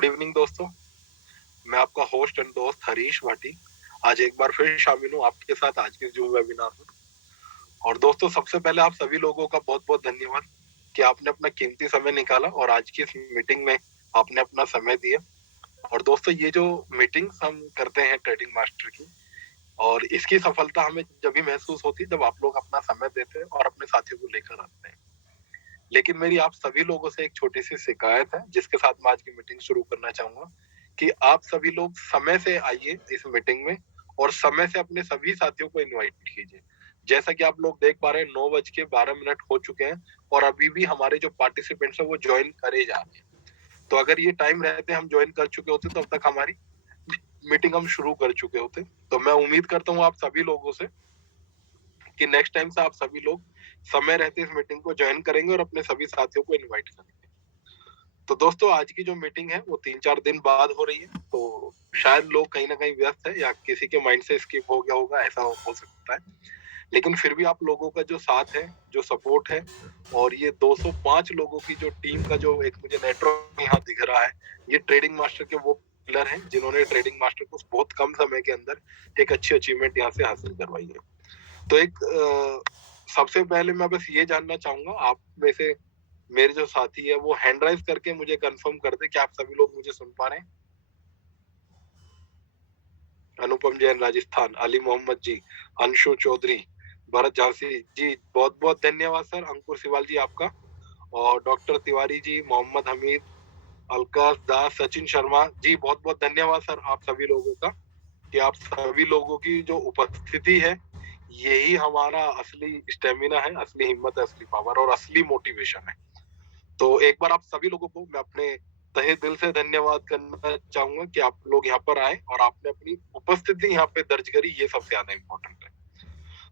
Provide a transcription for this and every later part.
Good evening दोस्तों, मैं आपका होस्ट एंड दोस्त हरीश भाटी आज एक बार फिर शामिल हूँ आपके साथ आज के जूम वेबिनार में। और दोस्तों, सबसे पहले आप सभी लोगों का बहुत बहुत धन्यवाद कि आपने अपना कीमती समय निकाला और आज की इस मीटिंग में आपने अपना समय दिया। और दोस्तों, ये जो मीटिंग्स हम करते हैं ट्रेडिंग मास्टर की, और इसकी सफलता हमें जब भी महसूस होती है जब आप लोग अपना समय देते हैं और अपने साथियों को लेकर आते हैं। लेकिन मेरी आप सभी लोगों से एक छोटी सी शिकायत है जिसके साथ मैं आज की मीटिंग शुरू करना चाहूंगा कि आप सभी लोग समय से आइए इस मीटिंग में और समय से अपने सभी साथियों को इनवाइट कीजिए। जैसा कि आप लोग देख पा रहे हैं 9:12 हो चुके हैं और अभी भी हमारे जो पार्टिसिपेंट्स हैं वो ज्वाइन करे जा रहे हैं। तो अगर ये टाइम रहते हम ज्वाइन कर चुके होते तब तक हमारी मीटिंग हम शुरू कर चुके होते। तो मैं उम्मीद करता हूँ आप सभी लोगों से कि नेक्स्ट टाइम से आप सभी लोग समय रहते इस मीटिंग को ज्वाइन करेंगे और अपने सभी साथियों को इनवाइट करेंगे। तो दोस्तों, आज की जो मीटिंग है वो 3-4 दिन बाद हो रही है, तो शायद लोग कहीं ना कहीं व्यस्त है या किसी के माइंड से स्किप हो गया होगा, ऐसा हो सकता है। लेकिन फिर भी आप लोगों का जो साथ है, जो सपोर्ट है, और ये 205 लोगों की जो टीम का जो एक मुझे नेटवर्क यहाँ दिख रहा है, ये ट्रेडिंग मास्टर के वो पिलर हैं जिन्होंने ट्रेडिंग मास्टर को बहुत कम समय के अंदर एक अच्छी अचीवमेंट यहाँ से हासिल करवाई है। तो सबसे पहले मैं बस ये जानना चाहूंगा आप में से मेरे जो साथी है वो हैंड राइज करके मुझे कंफर्म कर दे कि आप सभी लोग मुझे सुन पा रहे हैं। अनुपम जैन राजस्थान, अली मोहम्मद जी, अंशु चौधरी, भरत झांसी जी, बहुत बहुत धन्यवाद सर। अंकुर सिवाल जी आपका, और डॉक्टर तिवारी जी, मोहम्मद हमीद, अलकाश दास, सचिन शर्मा जी, बहुत बहुत धन्यवाद सर आप सभी लोगों का कि आप सभी लोगों की जो उपस्थिति है यही हमारा असली स्टेमिना है, असली हिम्मत है, असली पावर और असली मोटिवेशन है। तो एक बार आप सभी लोगों को मैं अपने तहे दिल से धन्यवाद करना चाहूंगा कि आप लोग यहाँ पर आए और आपने अपनी उपस्थिति यहाँ पे दर्ज करी, ये सबसे ज्यादा इम्पोर्टेंट है।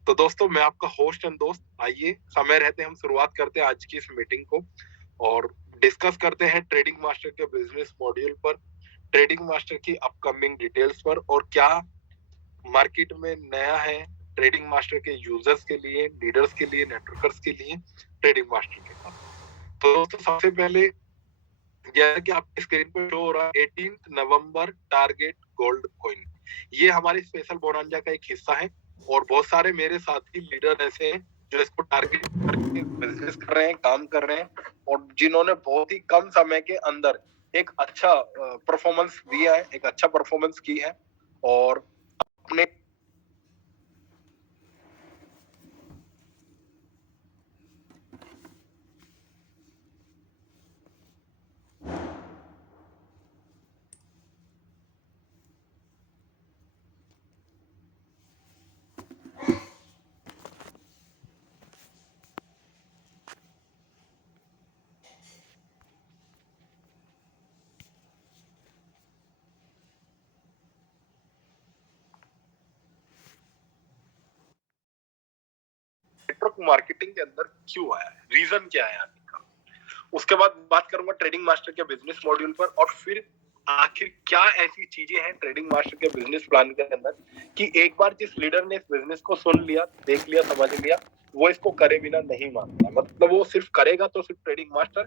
तो दोस्तों, मैं आपका होस्ट एंड दोस्त, आइए समय रहते हम शुरुआत करते हैं आज की इस मीटिंग को और डिस्कस करते हैं ट्रेडिंग मास्टर के बिजनेस मॉड्यूल पर, ट्रेडिंग मास्टर की अपकमिंग डिटेल्स पर, और क्या मार्केट में नया है ट्रेडिंग मास्टर के यूजर्स के लिए, लीडर्स के लिए, नेटवर्कर्स के लिए, ट्रेडिंग मास्टर के साथ। तो दोस्तों, सबसे पहले जैसा कि आपकी स्क्रीन पर शो हो रहा है 18 नवंबर टारगेट गोल्ड कॉइन, ये हमारे स्पेशल बोनांजा का एक हिस्सा है और बहुत सारे मेरे साथी लीडर ऐसे हैं जो इसको टारगेट करके बिजनेस कर रहे हैं, काम कर रहे हैं, और जिन्होंने बहुत ही कम समय के अंदर एक अच्छा परफॉर्मेंस दिया है, एक अच्छा परफॉर्मेंस की है और अपने नेटवर्क मार्केटिंग के अंदर क्यों आया है, रीजन क्या है आने का, उसके बाद बात करूंगा ट्रेडिंग मास्टर के बिजनेस मॉड्यूल पर, और फिर आखिर क्या ऐसी चीजें हैं ट्रेडिंग मास्टर के बिजनेस प्लान के अंदर कि एक बार जिस लीडर ने इस बिजनेस को सुन लिया, देख लिया, समझ लिया, वो इसको करे बिना नहीं मानता, मतलब वो सिर्फ करेगा तो सिर्फ ट्रेडिंग मास्टर,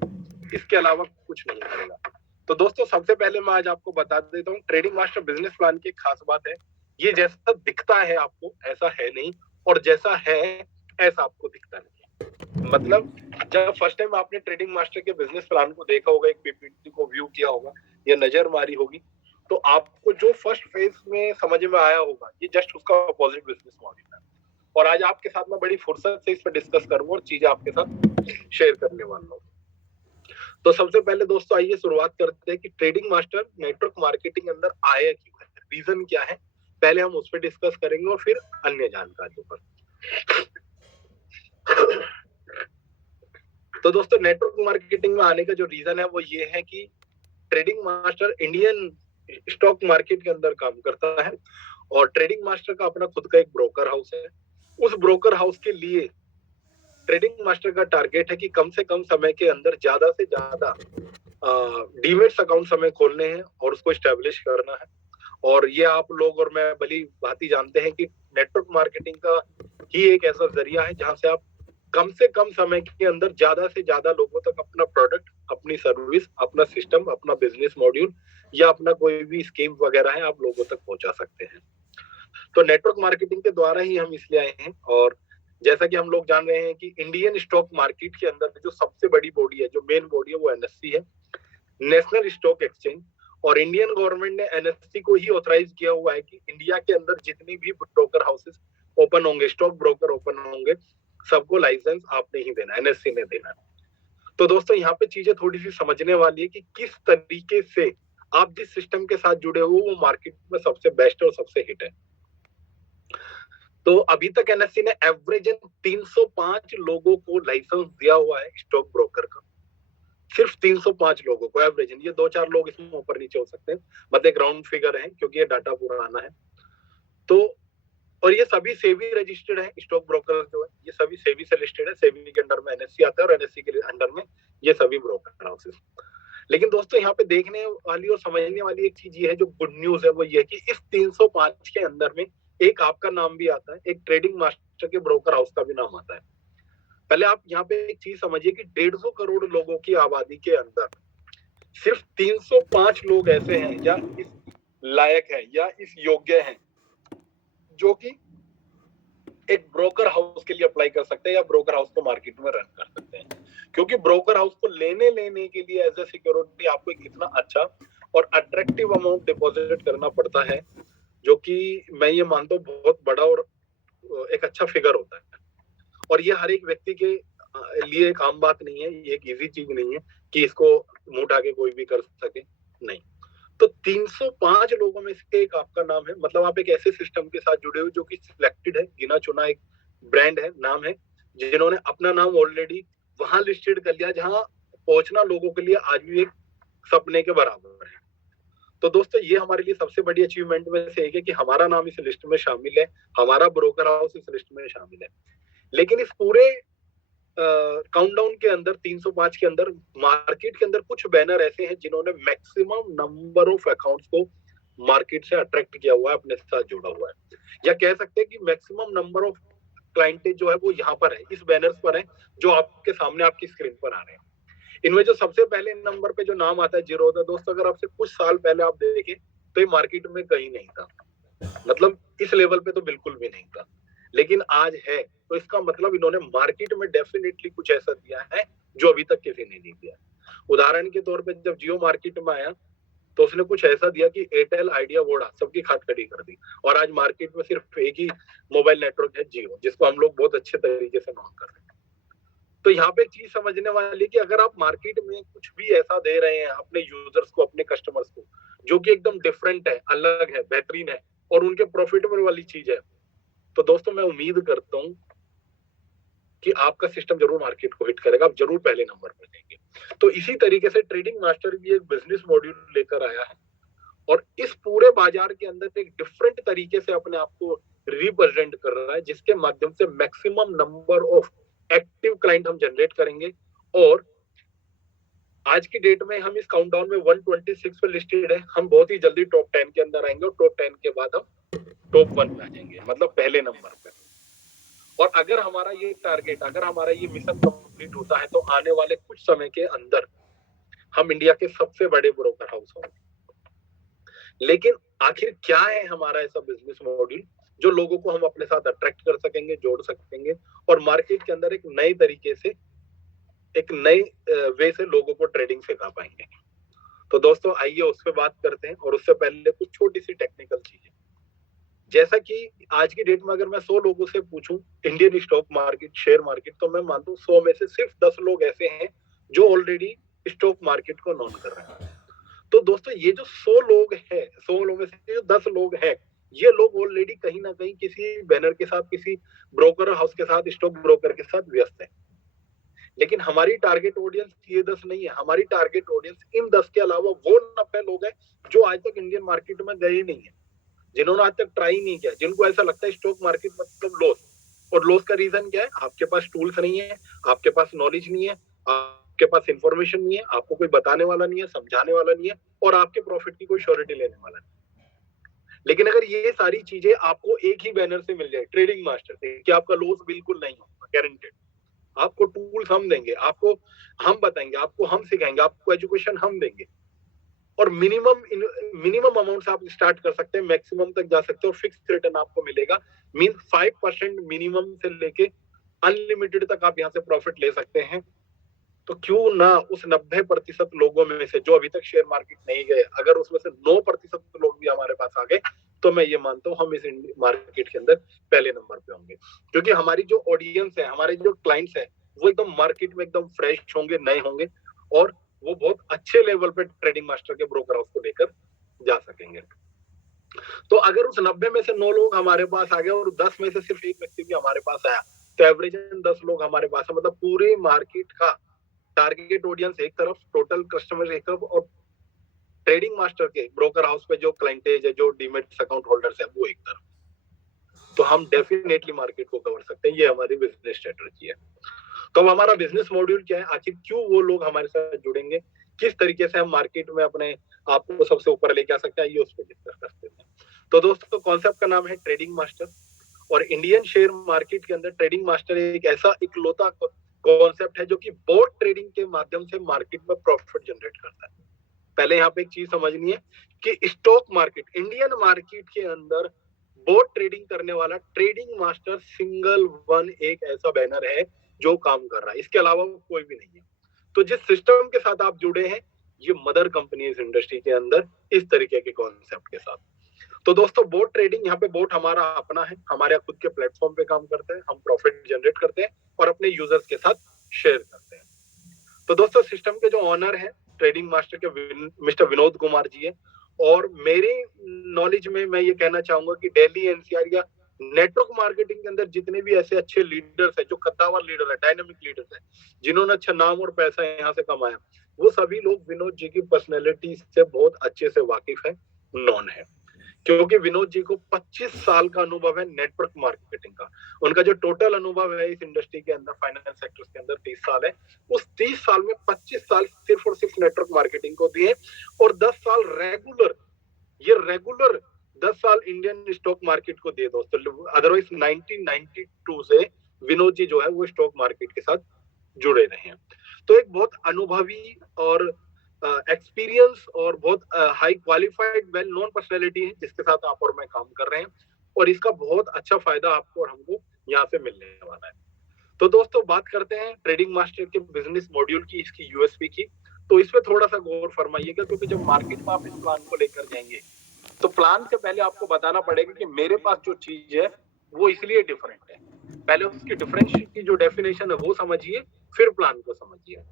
इसके अलावा कुछ नहीं करेगा। तो दोस्तों, सबसे पहले मैं आज आपको बता देता हूँ ट्रेडिंग मास्टर बिजनेस प्लान की खास बात है, ये जैसा दिखता है आपको ऐसा है नहीं, और जैसा है ऐसा आपको दिखता नहीं। मतलब जब फर्स्ट टाइम आपने ट्रेडिंग मास्टर के बिजनेस प्लान को देखा होगा, एक पीपीटी को व्यू किया होगा या नजर मारी होगी, तो आपको जो फर्स्ट फेज में समझ में आया होगा ये जस्ट उसका अपोजिट बिजनेस मॉडल है। और आज आपके साथ में बड़ी फुर्सत से इस पर डिस्कस करूंगा और चीजें आपके साथ शेयर करने वाला हूँ। तो सबसे पहले दोस्तों आइए शुरुआत करते हैं कि ट्रेडिंग मास्टर नेटवर्क मार्केटिंग अंदर आया क्यों है, रीजन क्या है, पहले हम उस पर डिस्कस करेंगे और फिर अन्य जानकारियों पर। तो दोस्तों, नेटवर्क मार्केटिंग में आने का जो रीजन है वो ये है कि trading master Indian stock market के अंदर काम करता है और ट्रेडिंग मास्टर का अपना खुद का एक ब्रोकर हाउस है। उस ब्रोकर हाउस के लिए ट्रेडिंग मास्टर का टारगेट है कि कम से कम समय के अंदर ज्यादा से ज्यादा डीमेट्स अकाउंट हमें खोलने हैं और उसको स्टैब्लिश करना है। और ये आप लोग और मैं भली भांति जानते हैं कि नेटवर्क मार्केटिंग का ही एक ऐसा जरिया है जहां से आप कम से कम समय के अंदर ज्यादा से ज्यादा लोगों तक अपना प्रोडक्ट, अपनी सर्विस, अपना सिस्टम, अपना बिजनेस मॉड्यूल या अपना कोई भी स्कीम वगैरह है आप लोगों तक पहुंचा सकते हैं। तो नेटवर्क मार्केटिंग के द्वारा ही हम इसलिए आए हैं। और जैसा कि हम लोग जान रहे हैं कि इंडियन स्टॉक मार्केट के अंदर जो सबसे बड़ी बॉडी है, जो मेन बॉडी है, वो एनएससी है, नेशनल स्टॉक एक्सचेंज। और इंडियन गवर्नमेंट ने एनएससी को ही ऑथराइज किया हुआ है कि इंडिया के अंदर जितनी भी ब्रोकर हाउसेस ओपन होंगे, स्टॉक ब्रोकर ओपन होंगे, सबको लाइसेंस आपने ही देना, एनएससी ने देना। तो दोस्तों यहाँ पे चीजें थोड़ी सी समझने वाली है कि किस तरीके से आप जिस सिस्टम के साथ जुड़े हो वो मार्केट में सबसे बेस्ट और सबसे हिट है। तो अभी तक एनएससी ने एवरेज 305 लोगों को लाइसेंस दिया हुआ है स्टॉक ब्रोकर का, सिर्फ 305 लोगों को एवरेज। ये 2-4 लोग इसमें ऊपर नीचे हो सकते हैं, मतलब ग्राउंड फिगर है क्योंकि ये डाटा पुराना है। तो और ये सभी सेबी रजिस्टर्ड है, स्टॉक ब्रोकर जो है ये सभी सेबी से लिस्टेड है, सेबी के अंडर में एनएससी आता है और एनएससी के अंडर में ये सभी ब्रोकर हाउसेस। लेकिन दोस्तों यहाँ पे देखने वाली और समझने वाली एक चीज ये है, जो गुड न्यूज है वो ये है कि इस 305 के अंदर में एक आपका नाम भी आता है, एक ट्रेडिंग मास्टर के ब्रोकर हाउस का भी नाम आता है। पहले आप यहाँ पे एक चीज समझिए कि 150 करोड़ लोगों की आबादी के अंदर सिर्फ 305 लोग ऐसे हैं या इस लायक है या इस योग्य हैं जो कि एक ब्रोकर हाउस के लिए अप्लाई कर सकते हैं या ब्रोकर हाउस को मार्केट में रन कर सकते हैं। क्योंकि ब्रोकर हाउस को लेने के लिए एज ए सिक्योरिटी आपको एक इतना अच्छा और अट्रैक्टिव अमाउंट डिपॉजिट करना पड़ता है, जो कि मैं ये मानता हूँ बहुत बड़ा और एक अच्छा फिगर होता है। और ये हर एक व्यक्ति के लिए एक आम बात नहीं है, ये एक इजी चीज नहीं है कि इसको मुंह उठा के कोई भी कर सके, नहीं। तो 305 लोगों में से एक आपका नाम है, मतलब आप एक ऐसे सिस्टम के साथ जुड़े हुए जो कि सिलेक्टेड है, गिना चुना एक ब्रांड है, नाम है, जिन्होंने अपना नाम ऑलरेडी वहां लिस्टेड कर लिया जहां पहुंचना लोगों के लिए आज भी एक सपने के बराबर है। तो दोस्तों ये हमारे लिए सबसे बड़ी अचीवमेंट में से एक है कि हमारा नाम इस लिस्ट में शामिल है, हमारा ब्रोकर हाउस इस लिस्ट में शामिल है। लेकिन इस पूरे काउंटडाउन के अंदर 305 के अंदर मार्केट के अंदर कुछ बैनर ऐसे हैं जिन्होंने मैक्सिमम नंबर ऑफ अकाउंट्स को मार्केट से अट्रैक्ट किया हुआ है, अपने साथ जुड़ा हुआ है, या कह सकते हैं कि मैक्सिमम नंबर ऑफ क्लाइंटेज जो है वो यहाँ पर है, इस बैनर्स पर है जो आपके सामने आपकी स्क्रीन पर आ रहे हैं। इनमें जो सबसे पहले नंबर पे जो नाम आता है जीरोधा, दोस्तों अगर आपसे कुछ साल पहले आप देखें तो ये मार्केट में कहीं नहीं था, मतलब इस लेवल पे तो बिल्कुल भी नहीं था, लेकिन आज है। तो इसका मतलब इन्होंने मार्केट में डेफिनेटली कुछ ऐसा दिया है जो अभी तक किसी ने नहीं दिया। उदाहरण के तौर पे जब जियो मार्केट में आया तो उसने कुछ ऐसा दिया कि एयरटेल, आइडिया, वोडा सबकी खाट खड़ी कर दी, और आज मार्केट में सिर्फ एक ही मोबाइल नेटवर्क है, जियो, जिसको हम लोग बहुत अच्छे तरीके से नॉन कर रहे हैं। तो यहाँ पे एक चीज समझने वाली है कि अगर आप मार्केट में कुछ भी ऐसा दे रहे हैं अपने यूजर्स को, अपने कस्टमर्स को, जो कि एकदम डिफरेंट है, अलग है, बेहतरीन है और उनके प्रॉफिटेबल वाली चीज है, तो दोस्तों मैं उम्मीद करता हूँ कि आपका सिस्टम जरूर मार्केट को हिट करेगा, आप जरूर पहले नंबर पर देंगे। तो इसी तरीके से ट्रेडिंग मास्टर भी एक बिजनेस मॉड्यूल लेकर आया है और इस पूरे बाजार के अंदर एक डिफरेंट तरीके से अपने आप को रिप्रेजेंट कर रहा है, जिसके माध्यम से maximum number of active client हम जनरेट करेंगे। और आज की डेट में हम इस काउंटडाउन में 126 पे लिस्टेड है, हम बहुत ही जल्दी टॉप 10 के अंदर आएंगे और टॉप 10 के बाद हम टॉप 1 में आ जाएंगे, मतलब पहले नंबर पे। और अगर हमारा ये टारगेट, अगर हमारा ये मिशन कंप्लीट होता है तो आने वाले कुछ समय के अंदर हम इंडिया के सबसे बड़े ब्रोकर हाउस होंगे। लेकिन आखिर क्या है हमारा ऐसा बिजनेस मॉड्यूल जो लोगों को हम अपने साथ अट्रैक्ट कर सकेंगे, जोड़ सकेंगे और मार्केट के अंदर एक नए तरीके से, एक नए वे से लोगों को ट्रेडिंग सिखा पाएंगे। तो दोस्तों आइए उस पर बात करते हैं, और उससे पहले कुछ छोटी सी टेक्निकल चीजें। जैसा कि आज की डेट में अगर मैं 100 लोगों से पूछूं Indian stock market, share market, तो मैं मानता हूँ 100 में से सिर्फ 10 लोग ऐसे हैं जो ऑलरेडी स्टॉक मार्केट को नॉन कर रहे हैं। तो दोस्तों ये जो 100 लोग हैं, 100 लोगों में से जो 10 लोग हैं, ये लोग ऑलरेडी कहीं ना कहीं किसी बैनर के साथ, किसी ब्रोकर हाउस के साथ, स्टॉक ब्रोकर के साथ व्यस्त है। लेकिन हमारी टारगेट ऑडियंस ये 10 नहीं है, हमारी टारगेट ऑडियंस इन 10 के अलावा वो 90 लोग हैं जो आज तक इंडियन मार्केट में गए नहीं है, जिन्होंने आज तक ट्राई नहीं किया, जिनको ऐसा लगता है स्टॉक मार्केट मतलब लॉस। और लॉस का रीजन क्या है? आपके पास टूल्स नहीं है, आपके पास नॉलेज नहीं है, आपके पास इंफॉर्मेशन नहीं है, आपको कोई बताने वाला नहीं है, समझाने वाला नहीं है, और आपके प्रॉफिट की कोई श्योरिटी लेने वाला नहीं। लेकिन अगर ये सारी चीजें आपको एक ही बैनर से मिल जाए, ट्रेडिंग मास्टर से, कि आपका लॉस बिल्कुल नहीं होगा, गारंटेड, आपको टूल्स हम देंगे, आपको हम बताएंगे, आपको हम सिखाएंगे, आपको एजुकेशन हम देंगे। और मिनिमम अमाउंट से आप स्टार्ट कर सकते हैं, मैक्सिमम तक जा सकते हो, फिक्स रिटर्न आपको मिलेगा। मीन 5% मिनिमम से लेके अनलिमिटेड तक आप यहाँ से प्रॉफिट ले सकते हैं। तो क्यों ना उस 90% लोगों में से जो अभी तक शेयर मार्केट नहीं गए, अगर उसमें से 9% लोग भी हमारे पास आ गए, तो मैं ये मानता हूँ हम इस मार्केट के अंदर पहले नंबर पे होंगे। क्योंकि हमारी जो ऑडियंस है, हमारे जो क्लाइंट्स है, वो एकदम मार्केट में एकदम फ्रेश होंगे, नए होंगे, और वो बहुत अच्छे लेवल पे ट्रेडिंग मास्टर के ब्रोकर हाउस को लेकर जा सकेंगे। तो अगर उस 90 में से 9 लोग हमारे पास आ गए और 10 में से सिर्फ एक व्यक्ति भी हमारे पास आया, तो एवरेज 10 लोग हमारे पास है। मतलब पूरे मार्केट का टारगेट ऑडियंस एक तरफ, टोटल कस्टमर एक तरफ, और ट्रेडिंग मास्टर के ब्रोकर हाउस पे जो क्लाइंटेज है, जो डीमेट अकाउंट होल्डर्स है, वो एक तरफ। तो हम डेफिनेटली मार्केट को कवर सकते हैं। ये हमारी बिजनेस स्ट्रेटजी है। तो हमारा बिजनेस मॉड्यूल क्या है, आखिर क्यों वो लोग हमारे साथ जुड़ेंगे, किस तरीके से हम मार्केट में अपने आप को सबसे ऊपर लेके आ सकते हैं, ये उस पर डिस्कस करते हैं। तो दोस्तों, कॉन्सेप्ट का नाम है ट्रेडिंग मास्टर। और इंडियन शेयर मार्केट के अंदर ट्रेडिंग मास्टर एक ऐसा इकलौता कॉन्सेप्ट है जो कि बोट ट्रेडिंग के माध्यम से मार्केट में प्रॉफिट जनरेट करता है। पहले यहाँ पे एक चीज समझनी है कि स्टॉक मार्केट, इंडियन मार्केट के अंदर बोट ट्रेडिंग करने वाला ट्रेडिंग मास्टर सिंगल वन एक ऐसा बैनर है जो काम कर रहा है। इसके अलावा कोई भी नहीं है। तो जिस सिस्टम के साथ आप जुड़े हैं, ये मदर कंपनी इस इंडस्ट्री के अंदर इस तरीके के कॉन्सेप्ट के साथ। तो दोस्तों, बोट ट्रेडिंग, यहाँ पे बोट हमारा अपना है, हमारे खुद के प्लेटफॉर्म पे काम करते हैं, हम प्रॉफिट जनरेट करते हैं और अपने यूजर्स के साथ शेयर करते हैं। तो दोस्तों, सिस्टम के जो ऑनर है ट्रेडिंग मास्टर के मिस्टर विनोद कुमार जी है। और मेरे नॉलेज में मैं ये कहना चाहूंगा कि दिल्ली एनसीआर या नेटवर्क मार्केटिंग के अंदर जितने भी ऐसे अच्छे लीडर्स हैं, जो कद्दावर लीडर है, डायनामिक लीडर्स हैं, जिन्होंने अच्छा नाम और पैसा यहाँ से कमाया, वो सभी लोग विनोद जी की पर्सनैलिटी से बहुत अच्छे से वाकिफ है, नॉन है। क्योंकि विनोद जी को 25 साल का अनुभव है नेटवर्क मार्केटिंग का। उनका जो टोटल अनुभव है इस इंडस्ट्री के अंदर, फाइनेंस सेक्टर के अंदर 30 साल है। उस 30 साल में 25 साल सिर्फ और सिर्फ नेटवर्क मार्केटिंग को दिए, और 10 साल रेगुलर, ये रेगुलर 10 साल इंडियन स्टॉक मार्केट को दिए दोस्तों। अदरवाइज 1992 से विनोद जी जो है वो स्टॉक मार्केट के साथ जुड़े रहे हैं। तो एक बहुत अनुभवी और एक्सपीरियंस और बहुत high qualified well known personality है, जिसके साथ आप और मैं काम कर रहे हैं, और इसका बहुत अच्छा फायदा आपको और हमको यहाँ से मिलने वाला है। तो दोस्तों, बात करते हैं ट्रेडिंग मास्टर के बिजनेस मॉड्यूल की, इसकी यूएसपी की। तो इस पे थोड़ा सा गौर फरमाइएगा, क्योंकि जब मार्केट में आप इस प्लान को लेकर जाएंगे, तो प्लान से पहले आपको बताना पड़ेगा कि मेरे पास जो चीज है वो इसलिए डिफरेंट है। पहले उसकी डिफरेंस की जो डेफिनेशन है वो समझिए, फिर प्लान को समझिए।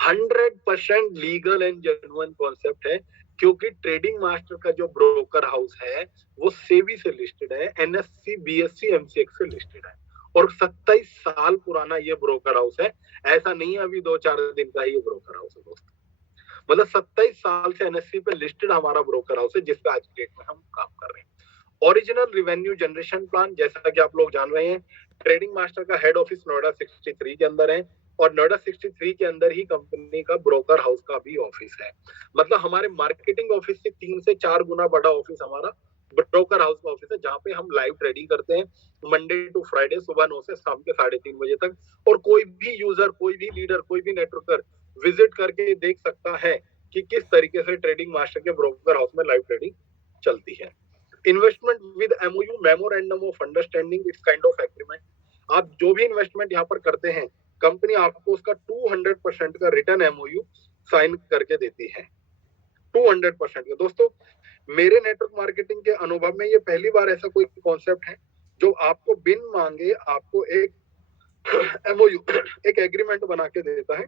100% लीगल एंड जेन्युइन कॉन्सेप्ट है, क्योंकि ट्रेडिंग मास्टर का जो ब्रोकर हाउस है वो सेबी से लिस्टेड है, एनएससी, बीएससी, एमसीएक्स से लिस्टेड है, और 27 साल पुराना ये ब्रोकर हाउस है। ऐसा नहीं है अभी 2-4 दिन का ही ये ब्रोकर हाउस है दोस्तों। मतलब 27 साल से एनएससी पे लिस्टेड हमारा ब्रोकर हाउस है, जिसपे आज डेट में हम काम कर रहे हैं। ओरिजिनल रिवेन्यू जनरेशन प्लान, जैसा कि आप लोग जान रहे हैं, ट्रेडिंग मास्टर का हेड ऑफिस नोएडा 63 के अंदर है, और नोएडा 63 के अंदर ही कंपनी का ब्रोकर हाउस का भी ऑफिस है। मतलब हमारे मार्केटिंग ऑफिस से 3 से 4 गुना बड़ा ऑफिस हमारा ब्रोकर हाउस का ऑफिस है, जहाँ पे हम लाइव ट्रेडिंग करते हैं मंडे टू फ्राइडे, सुबह 9 से शाम के 3:30 बजे तक। और कोई भी यूजर, कोई भी लीडर, कोई भी नेटवर्कर विजिट करके देख सकता है कि किस तरीके से ट्रेडिंग मास्टर के ब्रोकर हाउस में लाइव ट्रेडिंग चलती है। Investment with MOU, memorandum of understanding, it's kind of agreement. आप जो भी इन्वेस्टमेंट यहाँ पर करते हैं, कंपनी आपको उसका 200% का रिटर्न एमओयू साइन करके देती है, 200% का। दोस्तों, मेरे नेटवर्क मार्केटिंग के अनुभव में ये पहली बार ऐसा कोई कॉन्सेप्ट है जो आपको बिन मांगे आपको एक एमओयू, एक एग्रीमेंट बना के देता है,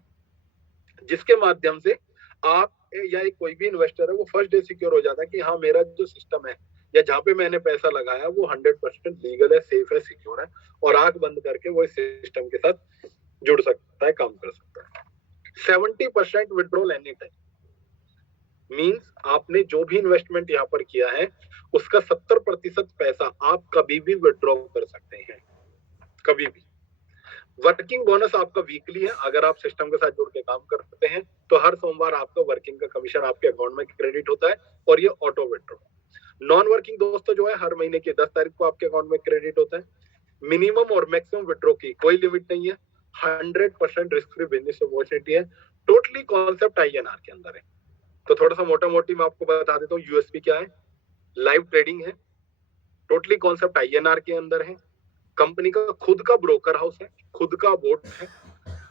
जिसके माध्यम से आप या एक कोई भी इन्वेस्टर है वो फर्स्ट डे सिक्योर हो जाता है कि हाँ, मेरा जो सिस्टम है या जहाँ पे मैंने पैसा लगाया वो 100% लीगल है, सेफ है, सिक्योर है, और आंख बंद करके वो इस सिस्टम के साथ जुड़ सकता है, काम कर सकता है। 70% विड्रॉल एनी टाइम, मीन्स आपने जो भी इन्वेस्टमेंट यहाँ पर किया है उसका 70% पैसा आप कभी भी विड्रॉ कर सकते हैं, कभी भी। वर्किंग बोनस आपका वीकली है, अगर आप सिस्टम के साथ जुड़ के काम करते हैं तो हर सोमवार आपका वर्किंग का कमीशन आपके अकाउंट में क्रेडिट होता है, और ये ऑटो विड्रॉ। नॉन वर्किंग दोस्तों जो है, हर महीने की 10 तारीख को आपके अकाउंट में क्रेडिट होता है। मिनिमम और मैक्सिमम विड्रॉ की कोई लिमिट नहीं है, 100% रिस्क फ्री बिजनेस अपॉर्चुनिटी है। टोटली कॉन्सेप्ट INR के अंदर है। तो थोड़ा सा मोटा मोटी मैं आपको बता देता हूँ यूएसपी क्या है। लाइव ट्रेडिंग है, टोटली कॉन्सेप्ट INR के अंदर है, कंपनी का खुद का ब्रोकर हाउस है, खुद का बोर्ड है,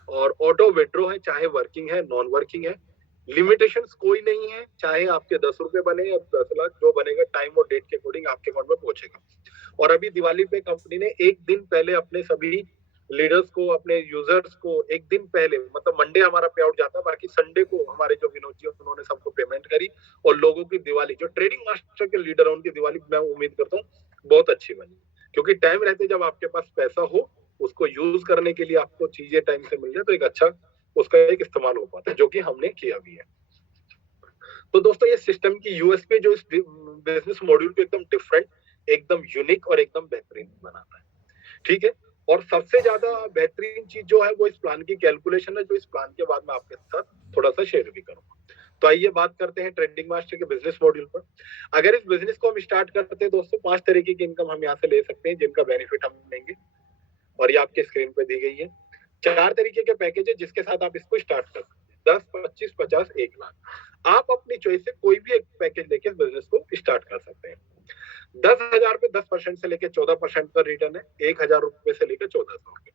और ऑटो विड्रॉ है, चाहे वर्किंग है नॉन वर्किंग है, लिमिटेशंस कोई नहीं है, चाहे आपके 10 रुपए बने या 10 लाख, जो बनेगा टाइम और डेट के अकॉर्डिंग आपके अकाउंट में पहुंचेगा। और अभी दिवाली पे कंपनी ने एक दिन पहले अपने सभी लीडर्स को, अपने यूजर्स को एक दिन पहले, मतलब मंडे हमारा पे आउट जाता है, बाकी संडे को हमारे जो विनोद जी उन्होंने सबको पेमेंट करी, और लोगों की दिवाली, जो ट्रेडिंग मास्टर के लीडर है उनकी दिवाली मैं उम्मीद करता हूँ बहुत अच्छी बनी, क्योंकि टाइम रहते जब आपके पास पैसा हो, उसको यूज करने के लिए आपको चीजें टाइम से मिल जाए, तो एक अच्छा उसका एक इस्तेमाल हो पाता है, जो कि हमने किया भी है। तो दोस्तों ये सिस्टम की यूएसपी जो इस बिजनेस मॉड्यूल को एकदम डिफरेंट, एकदम यूनिक और एकदम बेहतरीन बनाता है, ठीक है। और सबसे ज्यादा बेहतरीन चीज जो है वो इस प्लान की कैलकुलेशन है, जो इस प्लान के बाद मैं आपके साथ थोड़ा सा शेयर भी करूंगा। तो आइए बात करते हैं ट्रेडिंग मास्टर के बिजनेस मॉड्यूल पर। अगर इस बिजनेस को हम स्टार्ट करते हैं दोस्तों, 5 तरीके की इनकम हम यहाँ से ले सकते हैं, जिनका बेनिफिट हम लेंगे, और ये आपके स्क्रीन पे दी गई है। 4 तरीके के पैकेज है जिसके साथ आप इसको स्टार्ट कर सकते हैं, 10, 25, 50, 1 लाख। आप अपनी चॉइस से कोई भी एक पैकेज लेके बिजनेस को स्टार्ट कर सकते हैं। 10,000 पे 10% से लेके 14% का रिटर्न है, 1,000 रुपए से लेके 1,400 रुपए,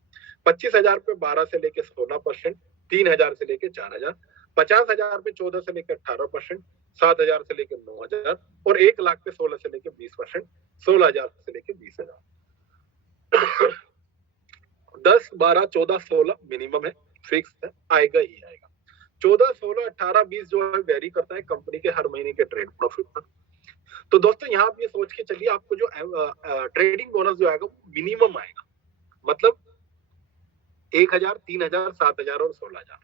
25,000 पे 12 से लेके 16%, 3,000 से लेके 4,000, 50,000 पे 14 से लेकर 18%, 7,000 से लेकर 9,000, और 1 लाख पे 16 से लेकर 20%, 16,000 से लेकर 20,000। 10, 12, 14, 16 मिनिमम है, फिक्स है, आएगा ही आएगा। 14, 16, 18, 20 जो है वेरी करता है कंपनी के हर महीने के ट्रेड प्रॉफिट पर। तो दोस्तों यहाँ आप ये सोच के चलिए, आपको जो ट्रेडिंग बोनस जो आएगा वो मिनिमम आएगा, मतलब 1,000, 3,000, 7,000 और 16,000।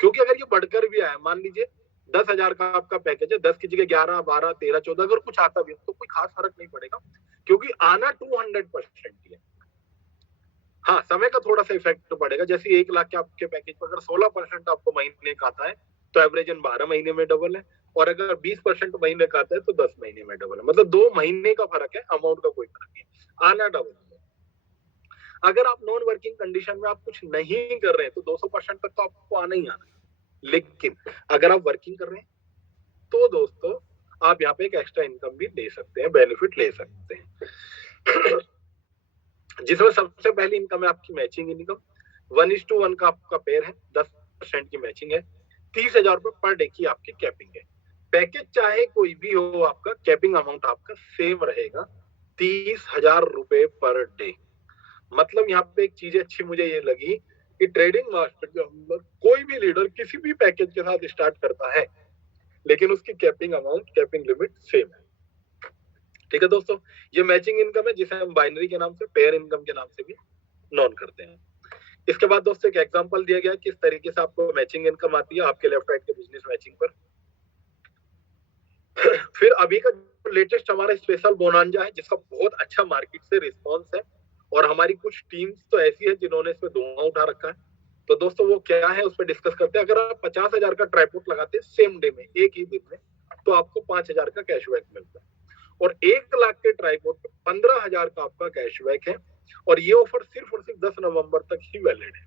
क्योंकि अगर ये बढ़कर भी आया, मान लीजिए 10,000 का आपका पैकेज है, 10 की जगह 11, 12, 13, 14 अगर कुछ आता भी है तो कोई खास फर्क नहीं पड़ेगा, क्योंकि आना 200% ही है। हाँ, समय का थोड़ा सा इफेक्ट पड़ेगा, जैसे 1 लाख के आपके पैकेज पर अगर 16% आपको महीने का आता है तो एवरेजन 12 महीने में डबल है, और अगर 20% महीने का आता है तो 10 महीने में डबल है, मतलब 2 महीने का फर्क है, अमाउंट का कोई फर्क नहीं, आना डबल है। अगर आप नॉन वर्किंग कंडीशन में आप कुछ नहीं कर रहे हैं तो 200% तक तो आपको आना ही आना है। लेकिन अगर आप वर्किंग कर रहे हैं तो दोस्तों आप यहाँ पे एक एक्स्ट्रा इनकम भी ले सकते हैं, बेनिफिट ले सकते हैं। जिसमें सबसे पहली इनकम है आपकी मैचिंग इनकम, 1:1 का आपका पेयर है, 10% की मैचिंग है, 30,000 रुपए पर डे की आपकी कैपिंग है। पैकेज चाहे कोई भी हो, आपका कैपिंग अमाउंट आपका सेम रहेगा, 30,000 रुपए पर डे। मतलब यहाँ पे एक चीज अच्छी मुझे ये लगी कि ट्रेडिंग मास्टर के अंदर कोई भी लीडर किसी भी पैकेज के साथ स्टार्ट करता है, लेकिन उसकी capping amount, capping limit same है। ठीक है दोस्तों, ये मैचिंग इनकम है, जिसे हम बाइनरी के नाम से, पेयर इनकम के नाम से भी नोन करते हैं। इसके बाद दोस्तों एक एग्जांपल दिया गया किस तरीके से आपको मैचिंग इनकम आती है आपके लेफ्ट राइट के बिजनेस मैचिंग पर। फिर अभी का लेटेस्ट हमारा स्पेशल बोनांजा है, जिसका बहुत अच्छा मार्केट से रिस्पॉन्स है, और हमारी कुछ टीम्स तो ऐसी है जिन्होंने इसमें धुआं उठा रखा है। तो दोस्तों वो क्या है उस पर डिस्कस करते हैं। अगर आप 50,000 का ट्राइपॉड लगाते हैं सेम डे में, एक ही दिन में, तो आपको 5,000 का कैशबैक मिलता है, और 1 लाख के ट्राइपॉड पे 15,000 का आपका कैशबैक है, और ये ऑफर सिर्फ और सिर्फ 10 नवंबर तक ही वैलिड है।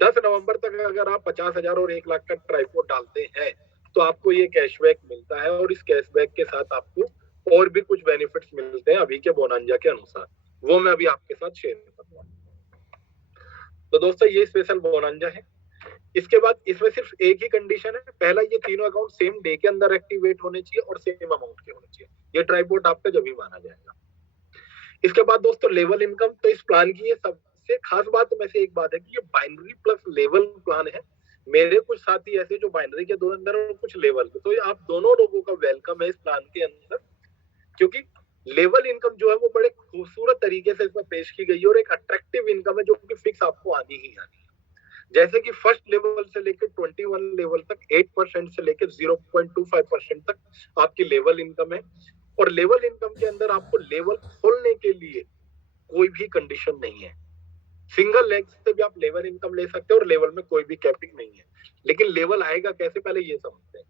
10 नवंबर तक अगर आप 50,000 और 1 लाख का ट्राइपॉड डालते हैं तो आपको ये कैशबैक मिलता है, और इस कैशबैक के साथ आपको और भी कुछ बेनिफिट्स मिलते हैं अभी के बोनांजा के अनुसार, वो मैं अभी आपके साथ शेयर करूंगा। तो दोस्तों ये स्पेशल बोनांजा है। इसके बाद इसमें सिर्फ एक ही कंडीशन है, पहला ये तीनों अकाउंट सेम डे के अंदर एक्टिवेट होने चाहिए और सेम अमाउंट के होने चाहिए, ये ट्राइपॉड आपका जब ही माना जाएगा। इसके बाद दोस्तों लेवल इनकम, तो इस प्लान की ये सबसे खास बात में से एक बात है कि ये बाइनरी प्लस लेवल प्लान है। मेरे कुछ साथी ऐसे जो बाइनरी के दोनों अंदर और कुछ लेवल के, तो आप दोनों लोगों का वेलकम है इस प्लान के अंदर, क्योंकि लेवल इनकम जो है वो बड़े खूबसूरत तरीके से इसमें पेश की गई है, और एक अट्रैक्टिव इनकम है जो कि फिक्स आपको आनी ही आनी है। जैसे कि फर्स्ट लेवल से लेकर 21 लेवल तक 8% से लेकर 0.25% तक आपकी लेवल इनकम है, और लेवल इनकम के अंदर आपको लेवल खोलने के लिए कोई भी कंडीशन नहीं है, सिंगल लेग से भी आप लेवल इनकम ले सकते हो, और लेवल में कोई भी कैपिंग नहीं है। लेकिन लेवल आएगा कैसे, पहले ये समझते हैं।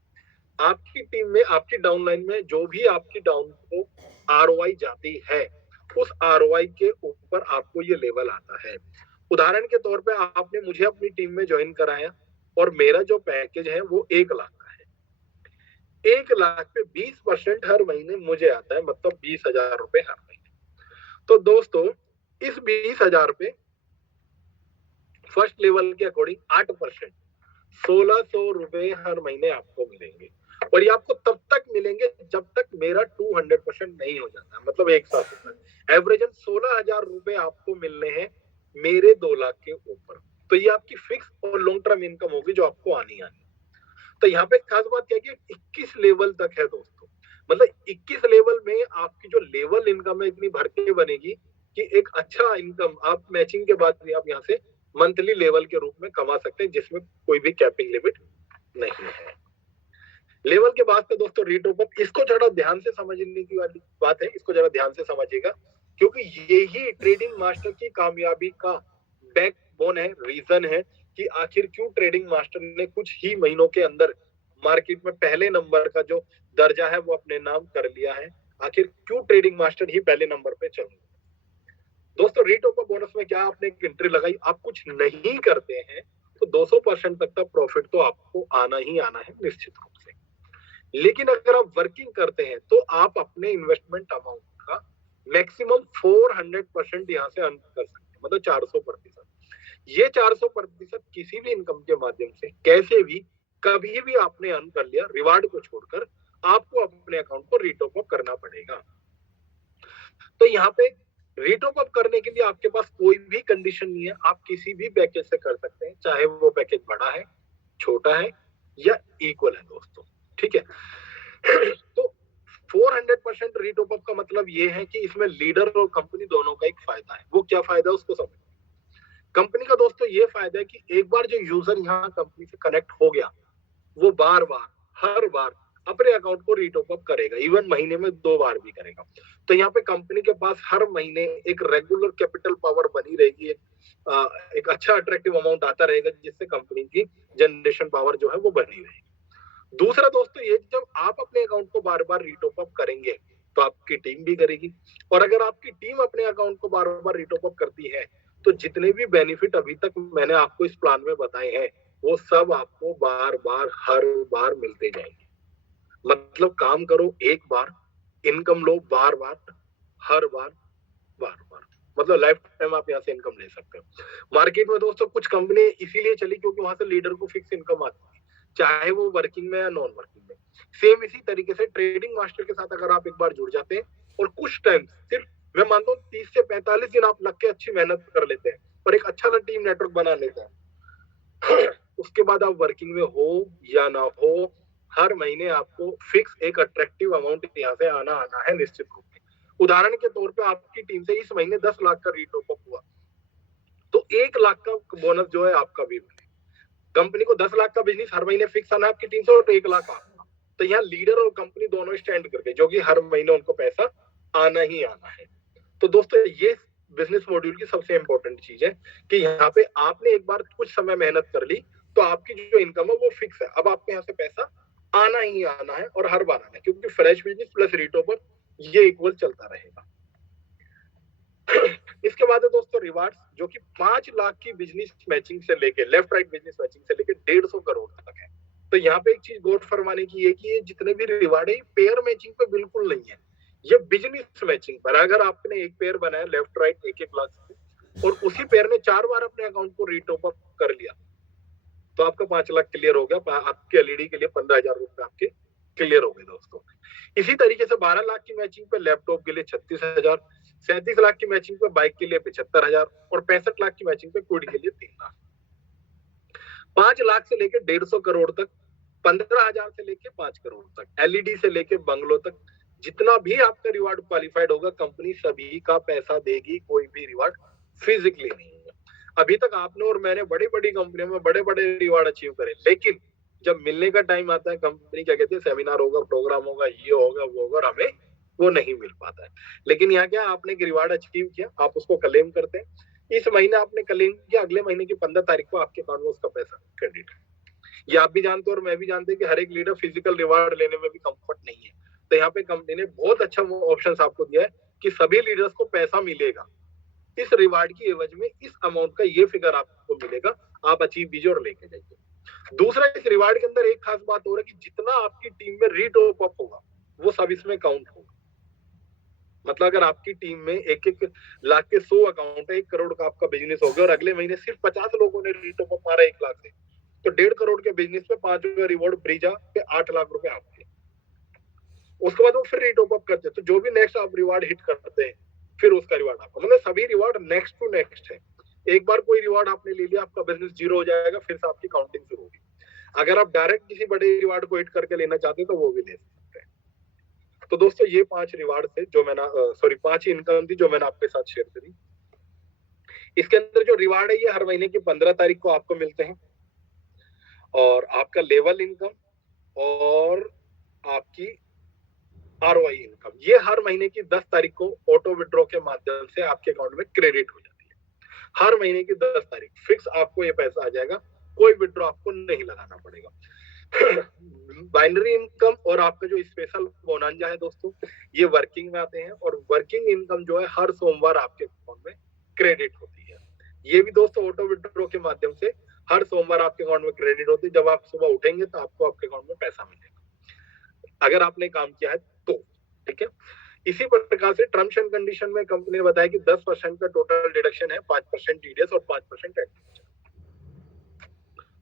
आपकी टीम में, आपकी डाउनलाइन में जो भी आपकी डाउन को ROI जाती है, उस ROI के ऊपर आपको ये लेवल आता है। उदाहरण के तौर पे आपने मुझे अपनी टीम में ज्वाइन कराया और मेरा जो पैकेज है वो 1 लाख का है। 1 लाख पे 20% हर महीने मुझे आता है, मतलब 20,000 रुपए हर महीने। तो दोस्तों इस 20,000 पे फर्स्ट लेवल के अकॉर्डिंग 8%, 1,600 रुपए हर महीने आपको मिलेंगे। और ये आपको तब तक मिलेंगे जब तक मेरा 200% नहीं हो जाता, मतलब 1 साल तक। एवरेजन 16,000 रुपए आपको मिलने हैं मेरे 2 लाख के ऊपर। तो ये आपकी फिक्स और लॉन्ग टर्म इनकम होगी जो आपको आनी आनी। तो यहाँ पे खास बात क्या है कि 21 लेवल तक है दोस्तों, मतलब 21 लेवल में आपकी जो लेवल इनकम है इतनी भर के बनेगी कि एक अच्छा इनकम आप मैचिंग के बाद भी आप यहाँ से मंथली लेवल के रूप में कमा सकते हैं, जिसमें कोई भी कैपिंग लिमिट नहीं है। लेवल के बाद तो दोस्तों रीटॉप अप, इसको जरा ध्यान से समझने की वाली बात है, इसको जरा ध्यान से समझिएगा, क्योंकि यही ट्रेडिंग मास्टर की कामयाबी का बैकबोन है, रीजन है कि आखिर क्यों ट्रेडिंग मास्टर ने कुछ ही महीनों के अंदर मार्केट में पहले नंबर का जो दर्जा है वो अपने नाम कर लिया है। आखिर क्यों ट्रेडिंग मास्टर ही पहले नंबर पे चल रहे हैं। दोस्तों रीटॉप अप बोनस में क्या आपने एक एंट्री लगाई, आप कुछ नहीं करते हैं तो 200% तक का प्रॉफिट तो आपको आना ही आना है निश्चित रूप से। लेकिन अगर आप वर्किंग करते हैं तो आप अपने इन्वेस्टमेंट अमाउंट का मैक्सिमम 400% यहाँ से अर्न कर सकते हैं, मतलब 400%। ये 400% किसी भी इनकम के माध्यम से कैसे भी कभी भी आपने अर्न कर लिया, रिवार्ड को छोड़कर आपको अपने अकाउंट को रीटॉप अप करना पड़ेगा। तो यहाँ पे रीटॉप अप करने के लिए आपके पास कोई भी कंडीशन नहीं है, आप किसी भी पैकेज से कर सकते हैं, चाहे वो पैकेज बड़ा है, छोटा है या इक्वल है दोस्तों, ठीक है। तो 400% रीटॉप अप का मतलब ये है कि इसमें लीडर और कंपनी दोनों का एक फायदा है। वो क्या फायदा है उसको समझो। कंपनी का दोस्तों ये फायदा है कि एक बार जो यूजर यहाँ कंपनी से कनेक्ट हो गया, वो बार बार हर बार अपने अकाउंट को रीटॉप अप करेगा, इवन महीने में 2 बार भी करेगा। तो यहाँ पे कंपनी के पास हर महीने एक रेगुलर कैपिटल पावर बनी रहेगी, एक अच्छा अट्रैक्टिव अमाउंट आता रहेगा, जिससे कंपनी की जनरेशन पावर जो है वो बनी रहेगी। दूसरा दोस्तों ये, जब आप अपने अकाउंट को बार बार रीटॉप अप करेंगे तो आपकी टीम भी करेगी, और अगर आपकी टीम अपने अकाउंट को बार बार रीटॉप अप करती है तो जितने भी बेनिफिट अभी तक मैंने आपको इस प्लान में बताए हैं वो सब आपको बार बार हर बार मिलते जाएंगे। मतलब काम करो एक बार, इनकम लो बार बार, हर बार बार बार, मतलब लाइफ टाइम आप यहाँ से इनकम ले सकते हो। मार्केट में दोस्तों कुछ कंपनी इसीलिए चली क्योंकि वहां से लीडर को फिक्स इनकम आती है, चाहे वो वर्किंग में या नॉन वर्किंग में। सेम इसी तरीके से ट्रेडिंग मास्टर के साथ अगर आप एक बार जुड़ जाते हैं और कुछ टाइम, सिर्फ मैं मानता हूँ 30 से 45 दिन आप लग के अच्छी मेहनत कर लेते हैं और एक अच्छा सा टीम नेटवर्क बना लेते हैं, उसके बाद आप वर्किंग में हो या ना हो, हर महीने आपको फिक्स एक अट्रैक्टिव अमाउंट यहाँ से आना आना है निश्चित रूप से। उदाहरण के तौर पे आपकी टीम से इस महीने 10 लाख का रीटॉप अप हुआ तो 1 लाख का बोनस जो है आपका भी मिले। कंपनी को 10 लाख का बिजनेस हर महीने फिक्स आना आपकी टीम से और 1 लाख आपका, तो यहाँ लीडर और कंपनी दोनों स्टैंड करके जो कि हर महीने उनको पैसा आना ही आना है। तो दोस्तों ये बिजनेस मॉड्यूल की सबसे इंपॉर्टेंट चीज है कि यहाँ पे आपने एक बार कुछ समय मेहनत कर ली तो आपकी जो इनकम है वो फिक्स है, अब आपके यहाँ से पैसा आना ही आना है और हर बार आना है, क्योंकि फ्रेश बिजनेस प्लस रीटॉप अप ये इक्वल चलता रहेगा। इसके बाद है दोस्तों रिवार्ड्स, जो कि 5 लाख की बिजनेस मैचिंग से लेके, लेफ्ट राइट बिजनेस मैचिंग से लेके 150 करोड़ तक है। तो यहाँ पे एक चीज गौर फरमाने की है कि ये जितने भी रिवार्ड है पेयर मैचिंग पे बिल्कुल नहीं है, ये बिजनेस मैचिंग पर। अगर आपने एक पेयर बनाया लेफ्ट राइट 1-1 लाख से और उसी पेयर ने 4 बार अपने अकाउंट को रीटॉप अप कर लिया तो आपका 5 लाख क्लियर हो गया, आपके एलईडी के लिए 15,000 रुपए आपके क्लियर हो गए दोस्तों। इसी तरीके से 12 लाख की मैचिंग पे लैपटॉप के लिए 36,000, 37 लाख की मैचिंग पे बाइक के लिए 75,000 और 65 लाख की मैचिंग पे कुड के लिए 3 लाख। 5 लाख से लेके 150 करोड़ तक, 15,000 से लेके 5 करोड़ तक, एलईडी से लेके बंगलों तक, जितना भी आपका रिवार्ड क्वालिफाइड होगा कंपनी सभी का पैसा देगी, कोई भी रिवार्ड फिजिकली नहीं है। अभी तक आपने और मैंने बड़ी बड़ी कंपनियों में बड़े बड़े रिवार्ड अचीव करे, लेकिन जब मिलने का टाइम आता है कंपनी क्या कहते हैं, सेमिनार होगा, प्रोग्राम होगा, ये होगा वो होगा, और हमें वो नहीं मिल पाता है। लेकिन यहाँ क्या, आपने एक रिवार्ड अचीव किया, आप उसको क्लेम करते हैं, इस महीने आपने क्लेम किया, अगले महीने की 15 तारीख को आपके अकाउंट में उसका पैसा क्रेडिट। ये आप भी जानते हो और मैं भी जानते हैं कि हर एक लीडर फिजिकल रिवार्ड लेने में भी कंफर्ट नहीं है। तो यहाँ पे कंपनी ने बहुत अच्छा ऑप्शन आपको दिया है कि सभी लीडर्स को पैसा मिलेगा, इस रिवार्ड की एवज में इस अमाउंट का ये फिगर आपको मिलेगा, आप अचीव कीजिए और लेके जाइए। दूसरा, इस रिवार्ड के अंदर एक खास बात हो रहा है कि जितना आपकी टीम में रीटॉप अप होगा वो सब इसमें काउंट होगा। मतलब अगर आपकी टीम में 1-1 लाख के 100 अकाउंट है, 1 करोड़ का आपका बिजनेस हो गया और अगले महीने सिर्फ 50 लोगों ने रीटॉप अप मारा 1 लाख से, तो 1.5 करोड़ के बिजनेस में 5 रिवॉर्ड ब्रीजा पे 8 लाख रुपए आपके। उसके बाद वो फिर रीटॉप अप करते हैं, तो जो भी नेक्स्ट आप रिवार्ड हिट करते हैं फिर उसका रिवार्ड आपका, मतलब सभी रिवार्ड नेक्स्ट टू नेक्स्ट है। एक बार कोई रिवार्ड आपने ले लिया, आपका बिजनेस जीरो हो जाएगा, फिर से आपकी काउंटिंग शुरू होगी। अगर आप डायरेक्ट किसी बड़े रिवार्ड को हिट करके लेना चाहते हैं तो वो भी ले सकते हैं। तो दोस्तों ये 5 रिवार्ड थे जो मैंने 5 इनकम थी जो मैंने आपके साथ शेयर करी। इसके अंदर जो रिवार्ड है ये हर महीने की 15 तारीख को आपको मिलते हैं, और आपका लेवल इनकम और आपकी ROI इनकम ये हर महीने की 10 तारीख को ऑटो विड्रॉ के माध्यम से आपके अकाउंट में क्रेडिट हो जाती है। हर महीने की 10 तारीख फिक्स आपको ये पैसा आ जाएगा, कोई विड्रॉ आपको नहीं लगाना पड़ेगा। बाइनरी इनकम और आपका जो स्पेशल बोनांजा है दोस्तों, ये वर्किंग में आते हैं, और वर्किंग इनकम जो है हर सोमवार आपके अकाउंट में क्रेडिट होती है। ये भी दोस्तों ऑटो विड्रॉ के माध्यम से हर सोमवार आपके अकाउंट में क्रेडिट होती है। जब आप सुबह उठेंगे तो आपको आपके अकाउंट में पैसा मिलेगा अगर आपने काम किया है तो, ठीक है। इसी प्रकार से टर्म्स एंड कंडीशन में कंपनी ने बताया कि 10% का टोटल डिडक्शन है, 5% टीडीएस और 5% टैक्स।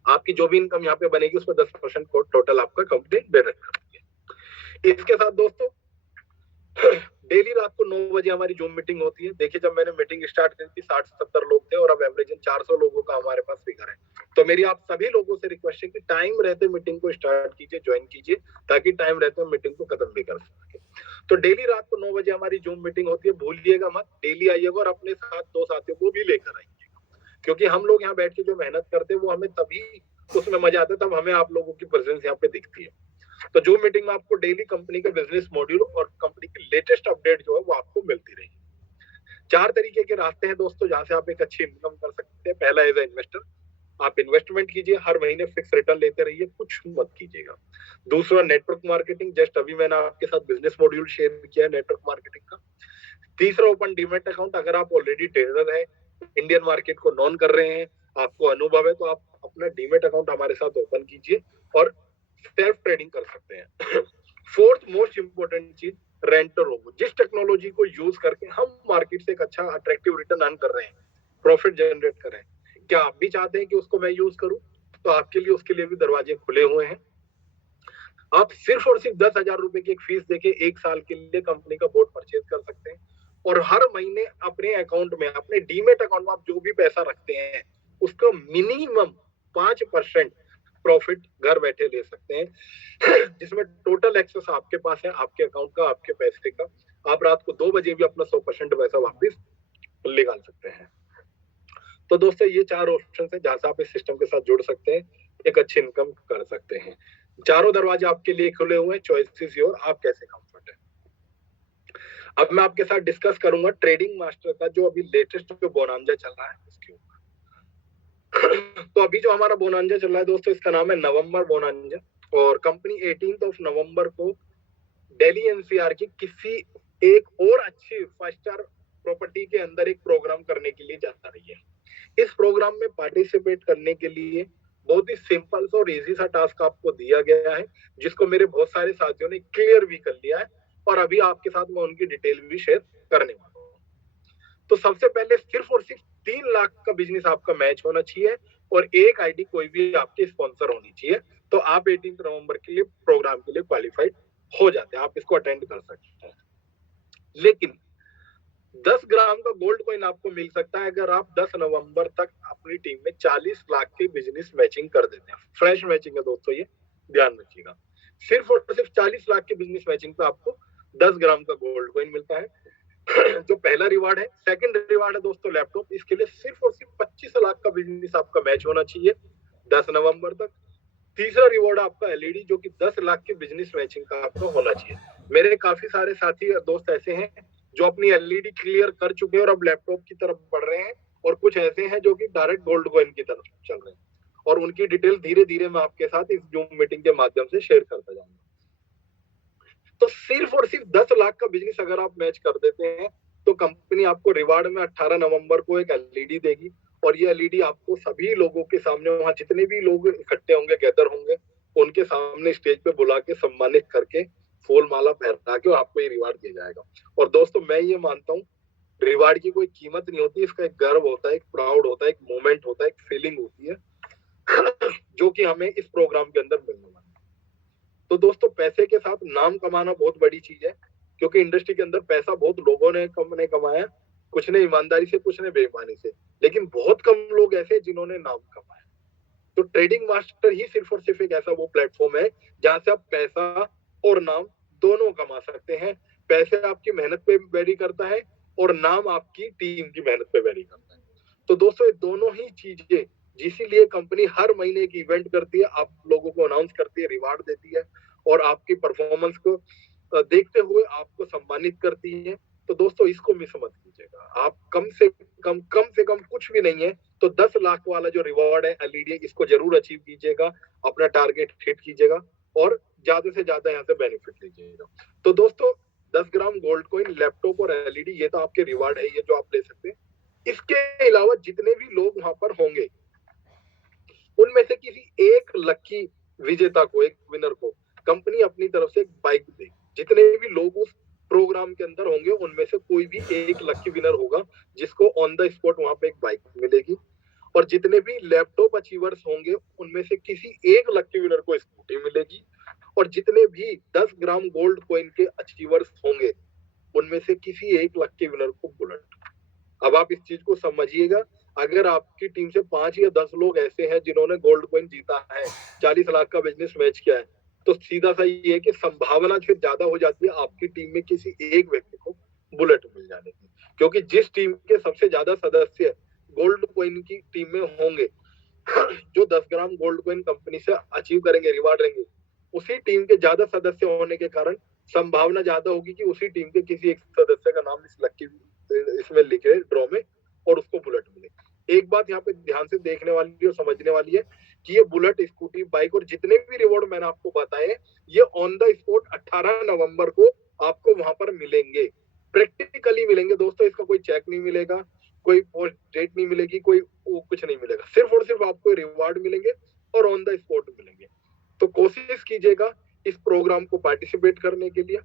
आपकी जो भी इनकम यहाँ पे बनेगी उसमें 10% को टोटल आपका कंपनी डिडक्ट करती है। इसके साथ दोस्तों डेली रात को 9 बजे हमारी जूम मीटिंग होती है। देखिए जब मैंने मीटिंग स्टार्ट करी थी 60-70 लोग थे और अब एवरेज 400 लोगों का हमारे पास फिगर है। तो मेरी आप सभी लोगों से रिक्वेस्ट है कि टाइम रहते मीटिंग को स्टार्ट कीजिए, ज्वाइन कीजिए, ताकि टाइम रहते मीटिंग को खत्म भी कर सके। तो डेली रात को 9 बजे हमारी जूम मीटिंग होती है, भूलिएगा मत, डेली आइएगा और अपने साथ 2 साथियों को भी लेकर आइएगा, क्योंकि हम लोग यहाँ बैठ के जो मेहनत करते हैं वो हमें तभी उसमें मजा आता है तब हमें आप लोगों की प्रेजेंस यहाँ पे दिखती है। तो जो मीटिंग में आपको डेली कंपनी का बिजनेस मॉड्यूल और कंपनी की लेटेस्ट अपडेट जो है वो आपको मिलती रहेगी। 4 तरीके के रास्ते हैं दोस्तों जहां से आप एक अच्छी इनकम कर सकते हैं। पहला एज ए इन्वेस्टर, आप इन्वेस्टमेंट कीजिए, हर महीने फिक्स रिटर्न लेते रहिए, कुछ मत कीजिएगा। दूसरा नेटवर्क मार्केटिंग, जस्ट अभी मैंने आपके साथ बिजनेस मॉड्यूल शेयर किया है नेटवर्क मार्केटिंग का। तीसरा ओपन डीमैट अकाउंट, अगर आप ऑलरेडी ट्रेडर है, इंडियन मार्केट को नॉन कर रहे हैं, आपको अनुभव है, तो आप अपना डीमैट अकाउंट हमारे साथ ओपन कीजिए और सेल्फ ट्रेडिंग कर सकते हैं। फोर्थ मोस्ट इंपोर्टेंट चीज, रेंटर रोबो, जिस टेक्नोलॉजी को यूज करके हम मार्केट से एक अच्छा अट्रैक्टिव रिटर्न अर्न कर रहे हैं, प्रॉफिट जनरेट कर रहे हैं, क्या आप भी चाहते हैं कि उसको मैं यूज करूं? तो आपके लिए उसके लिए भी दरवाजे खुले हुए हैं। आप सिर्फ और सिर्फ 10,000 रुपए की एक फीस देके 1 साल के लिए कंपनी का बोर्ड परचेज कर सकते हैं, और हर महीने अपने अकाउंट में, अपने डीमेट अकाउंट में आप जो भी पैसा रखते हैं उसका मिनिमम 5% प्रॉफिट घर बैठे ले सकते हैं, जिसमें टोटल एक्सेस आपके पास है, आपके अकाउंट का, आपके पैसे का। आप रात को 2 बजे भी अपना 100% पैसा वापस निकाल सकते हैं। तो दोस्तों ये 4 ऑप्शन है जहां से आप इस सिस्टम के साथ जुड़ सकते हैं, एक अच्छी इनकम कर सकते हैं। चारों दरवाजे आपके लिए खुले हुए हैं, चॉइस इज योर, आप कैसे कंफर्ट है। अब मैं आपके साथ डिस्कस करूंगा ट्रेडिंग मास्टर का जो अभी लेटेस्ट जो बोनांजा चल रहा है उसके ऊपर। तो अभी जो हमारा बोनांजा चल रहा है दोस्तों, इसका नाम है नवंबर बोनांजा, और कंपनी 18 नवंबर को दिल्ली एनसीआर की किसी एक और अच्छी 5 स्टार प्रॉपर्टी के अंदर एक प्रोग्राम करने के लिए जा रही है। इस प्रोग्राम में पार्टिसिपेट करने के लिए बहुत ही सिंपल और इजी सा टास्क आपको दिया गया है, जिसको मेरे बहुत सारे साथियों ने क्लियर भी कर लिया है, और अभी आपके साथ मैं उनकी डिटेल भी शेयर करने वाला हूँ। तो सबसे पहले सिर्फ और सिर्फ 3 लाख का बिजनेस आपका मैच होना चाहिए, और एक आईडी कोई भी आपके स्पॉन्सर होनी चाहिए, तो आप 18 नवंबर के लिए प्रोग्राम के लिए क्वालिफाइड हो जाते हैं, आप इसको अटेंड कर सकते हैं। लेकिन 10 ग्राम का गोल्ड कॉइन आपको मिल सकता है अगर आप 10 नवंबर तक अपनी टीम में 40 लाख की बिजनेस मैचिंग कर देते हैं। फ्रेश मैचिंग है दोस्तों, ये ध्यान रखिएगा। सिर्फ और सिर्फ 40 लाख की बिजनेस मैचिंग पे आपको 10 ग्राम का गोल्ड कॉइन मिलता है, जो पहला रिवार्ड है। सेकंड रिवार्ड है दोस्तों लैपटॉप, इसके लिए सिर्फ और सिर्फ 25 लाख का बिजनेस आपका मैच होना चाहिए 10 नवंबर तक। तीसरा रिवॉर्ड आपका एलईडी, जो कि 10 लाख की बिजनेस मैचिंग का आपका होना चाहिए। मेरे काफी सारे साथी दोस्त ऐसे हैं जो अपनी एलईडी क्लियर कर चुके हैं और अब लैपटॉप की तरफ बढ़ रहे हैं, और कुछ ऐसे हैं जो कि डायरेक्ट गोल्ड कॉइन की तरफ चल रहे हैं, और उनकी डिटेल धीरे धीरे मैं आपके साथ इस जूम मीटिंग के माध्यम से शेयर करता जाऊंगा। तो सिर्फ और सिर्फ 10 लाख का बिजनेस अगर आप मैच कर देते हैं तो कंपनी आपको रिवार्ड में 18 नवंबर को एक एलईडी देगी, और ये एलईडी आपको सभी लोगों के सामने, वहां जितने भी लोग इकट्ठे होंगे, गैदर होंगे, उनके सामने स्टेज पे बुला के सम्मानित करके फूल माला पहना के आपको ये रिवार्ड दिया जाएगा। और दोस्तों मैं ये मानता हूँ रिवार्ड की कोई कीमत नहीं होती, इसका एक गर्व होता है, एक प्राउड होता है, एक मोमेंट होता है, एक फीलिंग होती है जो कि हमें इस प्रोग्राम के अंदर मिलने वाला है। तो दोस्तों पैसे के साथ नाम कमाना बहुत बड़ी चीज है, क्योंकि इंडस्ट्री के अंदर पैसा बहुत लोगों ने कमाया, कुछ ने ईमानदारी से, कुछ ने बेईमानी से, लेकिन बहुत कम लोग ऐसे जिन्होंने नाम कमाया। तो ट्रेडिंग मास्टर ही सिर्फ और सिर्फ एक ऐसा वो प्लेटफॉर्म है जहां से आप पैसा और नाम दोनों कमा सकते हैं। पैसे आपकी मेहनत पे वेरी करता है और नाम आपकी टीम की मेहनत पे वेरी करता है। तो दोस्तों ये दोनों ही चीजें, इसीलिए कंपनी हर महीने एक इवेंट करती है, आप लोगों को अनाउंस करती है, रिवार्ड देती है, और आपकी परफॉर्मेंस को देखते हुए आपको सम्मानित करती है। तो दोस्तों इसको मिस मत कीजिएगा। आप कम से कम कुछ भी नहीं है तो 10 लाख वाला जो रिवॉर्ड है एलईडी, इसको जरूर अचीव कीजिएगा, अपना टारगेट हिट कीजिएगा और ज्यादा से ज्यादा यहाँ से बेनिफिट लीजिएगा। तो दोस्तों 10 ग्राम गोल्ड कॉइन, लैपटॉप और एलईडी, ये तो आपके रिवार्ड है, ये जो आप ले सकते हैं। इसके अलावा जितने भी लोग वहां पर होंगे उनमें से किसी एक लकी विजेता को, एक विनर को कंपनी अपनी तरफ से एक बाइक देगी। जितने भी लोग उस प्रोग्राम के अंदर होंगे उनमें से कोई भी एक लकी विनर होगा जिसको ऑन द स्पॉट वहां पे एक बाइक मिलेगी। और जितने भी लैपटॉप अचीवर्स होंगे उनमें से किसी एक लकी विनर को स्कूटी मिलेगी। और जितने भी 10 ग्राम गोल्ड कॉइन के अचीवर्स होंगे उनमें से किसी एक लकी विनर को बुलेट। अब आप इस चीज को समझिएगा, अगर आपकी टीम से 5 या 10 लोग ऐसे हैं जिन्होंने गोल्ड कॉइन जीता है, 40 लाख का बिजनेस मैच किया है, तो सीधा सा ये है कि संभावना फिर ज्यादा हो जाती है आपकी टीम में किसी एक व्यक्ति को बुलेट मिल जाने की। क्योंकि जिस टीम के सबसे ज्यादा सदस्य गोल्ड कॉइन की टीम में होंगे, जो 10 ग्राम गोल्ड कॉइन कंपनी से अचीव करेंगे, रिवार्ड रहेंगे, उसी टीम के ज्यादा सदस्य होने के कारण संभावना ज्यादा होगी कि उसी टीम के किसी एक सदस्य का नाम इस लकी इसमें लिखे ड्रॉ में और उसको बुलेट मिले। एक बात यहाँ पे ध्यान से देखने वाली और समझने वाली है कि ये बुलेट, स्कूटी, बाइक और जितने भी रिवॉर्ड मैंने आपको बताए, ये ऑन द स्पॉट 18 नवंबर को आपको वहां पर मिलेंगे, प्रैक्टिकली मिलेंगे दोस्तों। इसका कोई चेक नहीं मिलेगा, कोई पोस्ट डेट नहीं मिलेगी, कोई कुछ नहीं मिलेगा, सिर्फ और सिर्फ आपको रिवॉर्ड मिलेंगे और ऑन द स्पॉट मिलेंगे। तो कोशिश कीजिएगा इस प्रोग्राम को पार्टिसिपेट करने के लिए,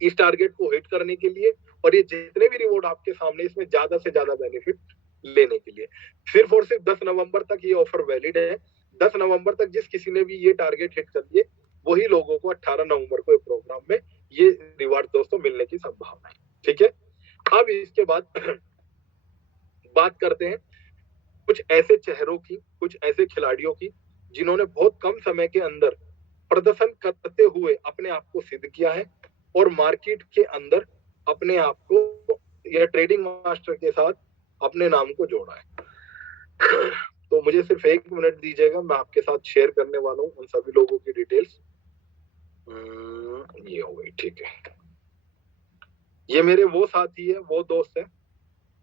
इस टारगेट को हिट करने के लिए, और ये जितने भी रिवॉर्ड आपके सामने, इसमें ज्यादा से ज्यादा बेनिफिट लेने के लिए। सिर्फ और सिर्फ 10 नवंबर तक ये ऑफर वैलिड है। 10 नवंबर तक जिस किसी ने भी ये टारगेट हिट कर लिए, वही लोगों को 18 नवंबर को प्रोग्राम में ये रिवार्ड दोस्तों मिलने की संभावना है। ठीक है, अब इसके बाद बात करते हैं कुछ ऐसे चेहरों की, कुछ ऐसे खिलाड़ियों की जिन्होंने बहुत कम समय के अंदर प्रदर्शन करते हुए अपने आप को सिद्ध किया है और मार्केट के अंदर अपने आप को या ट्रेडिंग मास्टर के साथ अपने नाम को जोड़ा है। तो मुझे सिर्फ 1 मिनट दीजिएगा, मैं आपके साथ शेयर करने वाला हूँ उन सभी लोगों की डिटेल्स। ये हो गई, ठीक है। ये मेरे वो साथी है, वो दोस्त है।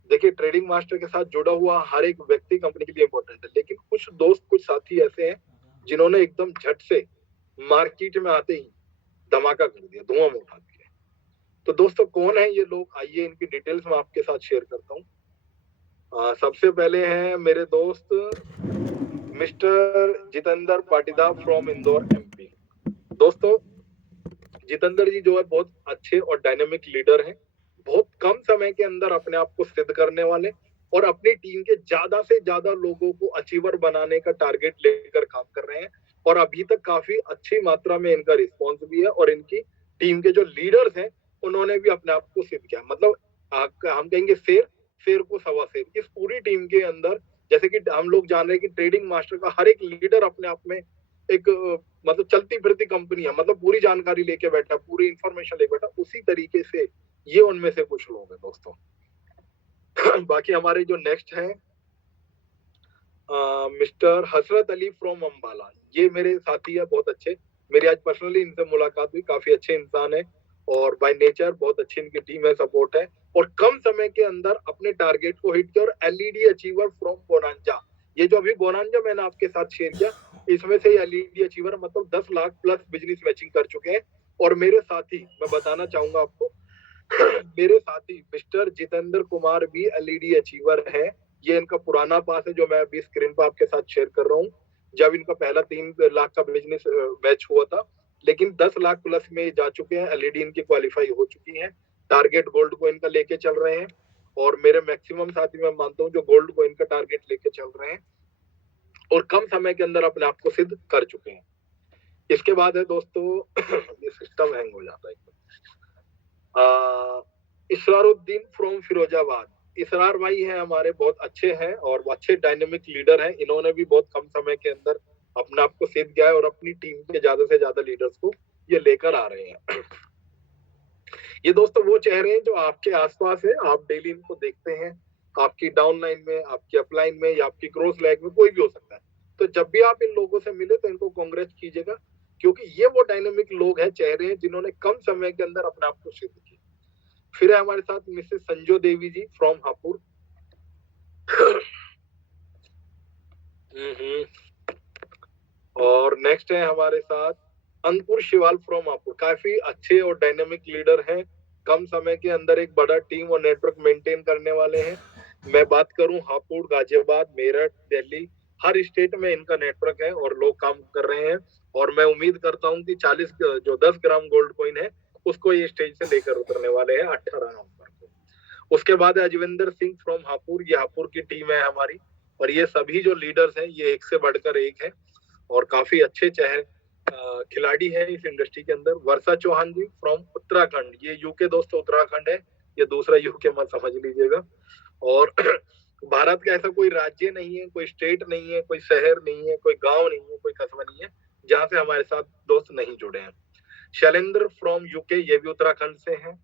देखिए ट्रेडिंग मास्टर के साथ जुड़ा हुआ हर एक व्यक्ति कंपनी के लिए इंपॉर्टेंट है, लेकिन कुछ दोस्त, कुछ साथी ऐसे हैं जिन्होंने एकदम झट से मार्केट में आते ही धमाका कर दिया, धुआं उठा दिया। तो दोस्तों कौन है ये लोग, आइए इनकी डिटेल्स मैं आपके साथ शेयर करता हूँ। सबसे पहले हैं मेरे दोस्त mister Jitendra Patidar from Indore MP. दोस्तों जितेंद्र जी जो है बहुत अच्छे और डायनेमिक लीडर हैं, बहुत कम समय के अंदर अपने आप को सिद्ध करने वाले और अपनी टीम के ज्यादा से ज्यादा लोगों को अचीवर बनाने का टारगेट लेकर काम कर रहे हैं। और अभी तक काफी अच्छी मात्रा में इनका रिस्पॉन्स भी है और इनकी टीम के जो लीडर्स हैं उन्होंने भी अपने आप को सिद्ध किया। मतलब हम कहेंगे शेर को सवा शेर इस पूरी टीम के अंदर। जैसे कि हम लोग जान रहे हैं कि ट्रेडिंग मास्टर का हर एक लीडर अपने आप में एक मतलब चलती फिरती कंपनी है, मतलब पूरी जानकारी लेके बैठा, पूरी इंफॉर्मेशन लेके बैठा, उसी तरीके से ये उनमें से कुछ लोग हैं दोस्तों। बाकी हमारे जो नेक्स्ट है mister Hasrat Ali from Ambala, ये मेरे साथी है बहुत अच्छे, मेरी आज पर्सनली इनसे मुलाकात हुई, काफी अच्छे इंसान है और बाय नेचर बहुत अच्छी इनकी टीम है, सपोर्ट है और कम समय के अंदर अपने टारगेट को हिट किया। और एलईडी अचीवर फ्रॉम बोनांजा, ये जो अभी बोनांजा मैंने आपके साथ शेयर किया, इसमें से एलईडी अचीवर मतलब 10 लाख प्लस बिजनेस मैचिंग कर चुके हैं। और मेरे साथी मैं बताना चाहूंगा आपको मेरे साथी मिस्टर जितेंद्र कुमार भी एलईडी अचीवर है। ये इनका पुराना पास है जो मैं अभी स्क्रीन पर आपके साथ शेयर कर रहा हूँ। जब इनका पहला 3 लाख का बिजनेस बैच हुआ था, लेकिन 10 लाख प्लस में जा चुके हैं। एलईडी इनकी क्वालिफाई हो चुकी है, टारगेट गोल्ड को इनका लेके चल रहे हैं। और मेरे मैक्सिमम साथी मैं मानता हूँ जो गोल्ड को इनका टारगेट लेके चल रहे हैं और कम समय के अंदर अपने आप को सिद्ध कर चुके हैं। इसके बाद है दोस्तों ये सिस्टम हैंग हो जाता है। इसरारुद्दीन फ्रॉम फिरोजाबाद। इसरार भाई है हमारे, बहुत अच्छे हैं और वो अच्छे डायनेमिक लीडर हैं। इन्होंने भी बहुत कम समय के अंदर अपने आप को सिद्ध किया है और अपनी टीम के ज्यादा से ज्यादा लीडर्स को ये लेकर आ रहे हैं। ये दोस्तों वो चेहरे हैं जो आपके आसपास है, आप डेली इनको देखते हैं, आपकी डाउन लाइन में, आपकी अपलाइन में या आपकी क्रॉस लाइन में, कोई भी हो सकता है। तो जब भी आप इन लोगों से मिले तो इनको कांग्रेस कीजिएगा, क्योंकि ये वो डायनेमिक लोग हैं, चेहरे हैं जिन्होंने कम समय के अंदर अपने आप को सिद्ध किया। फिर है हमारे साथ मिसेस संजो देवी जी फ्रॉम हापुड़। और नेक्स्ट है हमारे साथ अंकुर शिवाल फ्रॉम हापुड़। काफी अच्छे और डायनेमिक लीडर हैं, कम समय के अंदर एक बड़ा टीम और नेटवर्क मेंटेन करने वाले हैं। मैं बात करूं हापुड़, गाजियाबाद, मेरठ, दिल्ली, हर स्टेट में इनका नेटवर्क है और लोग काम कर रहे हैं। और मैं उम्मीद करता हूं कि 10 ग्राम गोल्ड कॉइन है उसको ये स्टेज से लेकर उतरने वाले हैं 18 नवंबर को। उसके बाद है अजविंदर सिंह फ्रॉम हापुड़। ये हापुड़ की टीम है हमारी और ये सभी जो लीडर्स हैं ये एक से बढ़कर एक है और काफी अच्छे खिलाड़ी है इस इंडस्ट्री के अंदर। वर्षा चौहान जी फ्रॉम उत्तराखंड। ये यूके दोस्तों उत्तराखंड है, ये दूसरा यूके मत समझ लीजिएगा। और भारत का ऐसा कोई राज्य नहीं है, कोई स्टेट नहीं है, कोई शहर नहीं है, कोई गांव नहीं है, कोई कस्बा नहीं है जहां से हमारे साथ दोस्त नहीं जुड़े हैं। शैलेंद्र फ्रॉम यूके, ये भी उत्तराखंड से हैं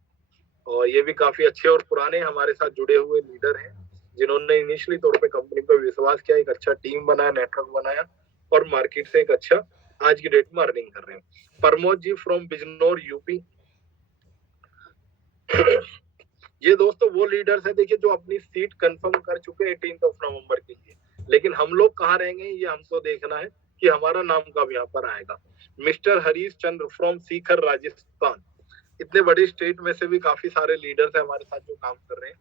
और ये भी काफी अच्छे और पुराने हमारे साथ जुड़े हुए लीडर हैं, जिन्होंने इनिशियली तौर पे कंपनी पर विश्वास किया, एक अच्छा टीम बनाया, नेटवर्क बनाया और मार्केट से एक अच्छा आज की डेट में अर्निंग कर रहे हैं। Pramod ji from Bijnor UP. ये दोस्तों वो लीडर्स हैं देखिए जो अपनी सीट कंफर्म कर चुके हैं 18 नवंबर के लिए, लेकिन हम लोग कहाँ रहेंगे ये हमको देखना है कि हमारा नाम कब यहाँ पर आएगा। Mister Harish Chandra from Sikar Rajasthan. इतने बड़े स्टेट में से भी काफी सारे लीडर्स हैं हमारे साथ जो काम कर रहे हैं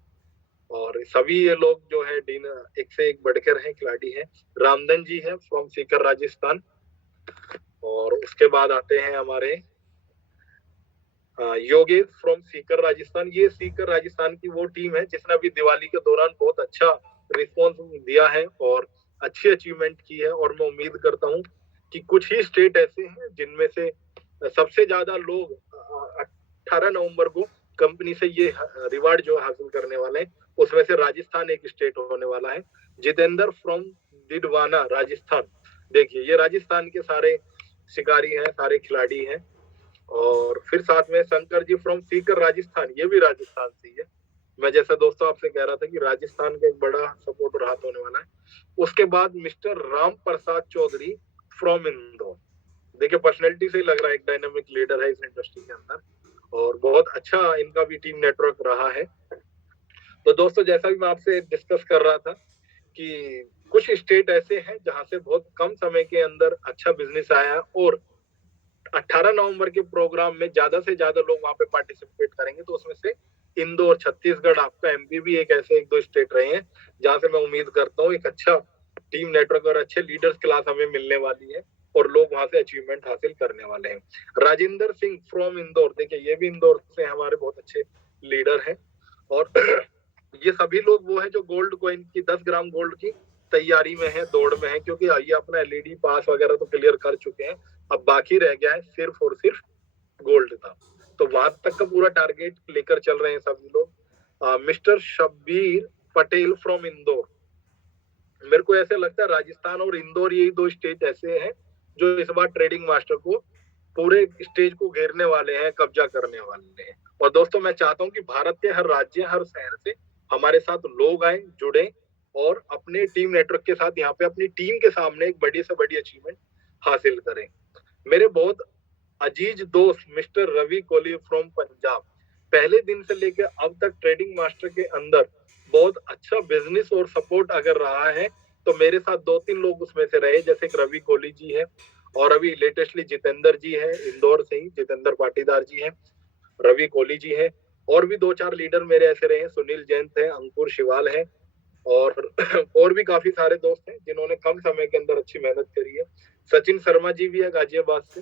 और सभी ये लोग जो है एक से एक बढ़कर हैं, खिलाड़ी हैं। रामधन जी है फ्रॉम सीकर राजस्थान। और उसके बाद आते हैं हमारे योगेश फ्रॉम सीकर राजस्थान। ये सीकर राजस्थान की वो टीम है जिसने अभी दिवाली के दौरान बहुत अच्छा रिस्पॉन्स दिया है और अच्छी अचीवमेंट की है। और मैं उम्मीद करता हूँ कि कुछ ही स्टेट ऐसे हैं जिनमें से सबसे ज्यादा लोग 18 नवंबर को कंपनी से ये रिवार्ड जो हासिल करने वाले हैं, उसमें से राजस्थान एक स्टेट होने वाला है। जितेंद्र फ्रॉम डिडवाना राजस्थान। देखिए ये राजस्थान के सारे शिकारी हैं, सारे खिलाड़ी हैं। और फिर साथ में शंकर जी फ्रॉम सीकर राजस्थान, ये भी राजस्थान से ही है। मैं जैसा दोस्तों आपसे कह रहा था कि राजस्थान का एक बड़ा सपोर्टर हाथ होने वाला है। उसके बाद मिस्टर राम प्रसाद चौधरी फ्रॉम इंदौर। देखिए पर्सनैलिटी से ही लग रहा है एक डायनामिक लीडर है इस इंडस्ट्री के अंदर और बहुत अच्छा इनका भी टीम नेटवर्क रहा है। तो दोस्तों जैसा भी मैं आपसे डिस्कस कर रहा था कि कुछ स्टेट ऐसे हैं जहां से बहुत कम समय के अंदर अच्छा बिजनेस आया और 18 नवंबर के प्रोग्राम में ज्यादा से ज्यादा लोग वहां पे पार्टिसिपेट करेंगे। तो उसमें से इंदौर, छत्तीसगढ़, आपका एमपी भी एक ऐसे 1-2 स्टेट रहे हैं जहां से मैं उम्मीद करता हूँ एक अच्छा टीम नेटवर्क और अच्छे लीडर्स क्लास हमें मिलने वाली है और लोग वहां से अचीवमेंट हासिल करने वाले हैं। राजेंद्र सिंह फ्रॉम इंदौर। देखिए ये भी इंदौर से हमारे बहुत अच्छे लीडर हैं और ये सभी लोग वो हैं जो गोल्ड कॉइन की 10 ग्राम गोल्ड की तैयारी में है, दौड़ में है, क्योंकि ये अपना एलईडी पास वगैरह तो क्लियर कर चुके हैं। अब बाकी रह गया है सिर्फ और सिर्फ गोल्ड का, तो वहां तक का पूरा टारगेट लेकर चल रहे हैं सभी लोग। Mister Shabbir Patel from Indore. मेरे को ऐसे लगता है राजस्थान और इंदौर यही 2 स्टेट ऐसे हैं जो इस बार ट्रेडिंग मास्टर को पूरे स्टेज को घेरने वाले हैं, कब्जा करने वाले हैं। और दोस्तों मैं चाहता हूं कि भारत के हर राज्य, हर शहर से हमारे साथ लोग आए, जुड़े और अपने टीम नेटवर्क के साथ यहाँ पे अपनी टीम के सामने एक बड़ी से बड़ी अचीवमेंट हासिल करें। मेरे बहुत अजीज दोस्त मिस्टर रवि कोहली फ्रॉम पंजाब। पहले दिन से लेकर अब तक ट्रेडिंग मास्टर के अंदर बहुत अच्छा बिजनेस और सपोर्ट अगर रहा है तो मेरे साथ 2-3 लोग उसमें से रहे, जैसे रवि कोहली जी है और अभी लेटेस्टली जितेंद्र जी है, इंदौर से ही जितेंद्र पाटीदार जी है, रवि कोहली जी है और भी 2-4 लीडर मेरे ऐसे रहे हैं, सुनील जैन थे, अंकुर शिवाल है, और और भी काफी सारे दोस्त हैं जिन्होंने कम समय के अंदर अच्छी मेहनत करी है। सचिन शर्मा जी भी है गाजियाबाद से।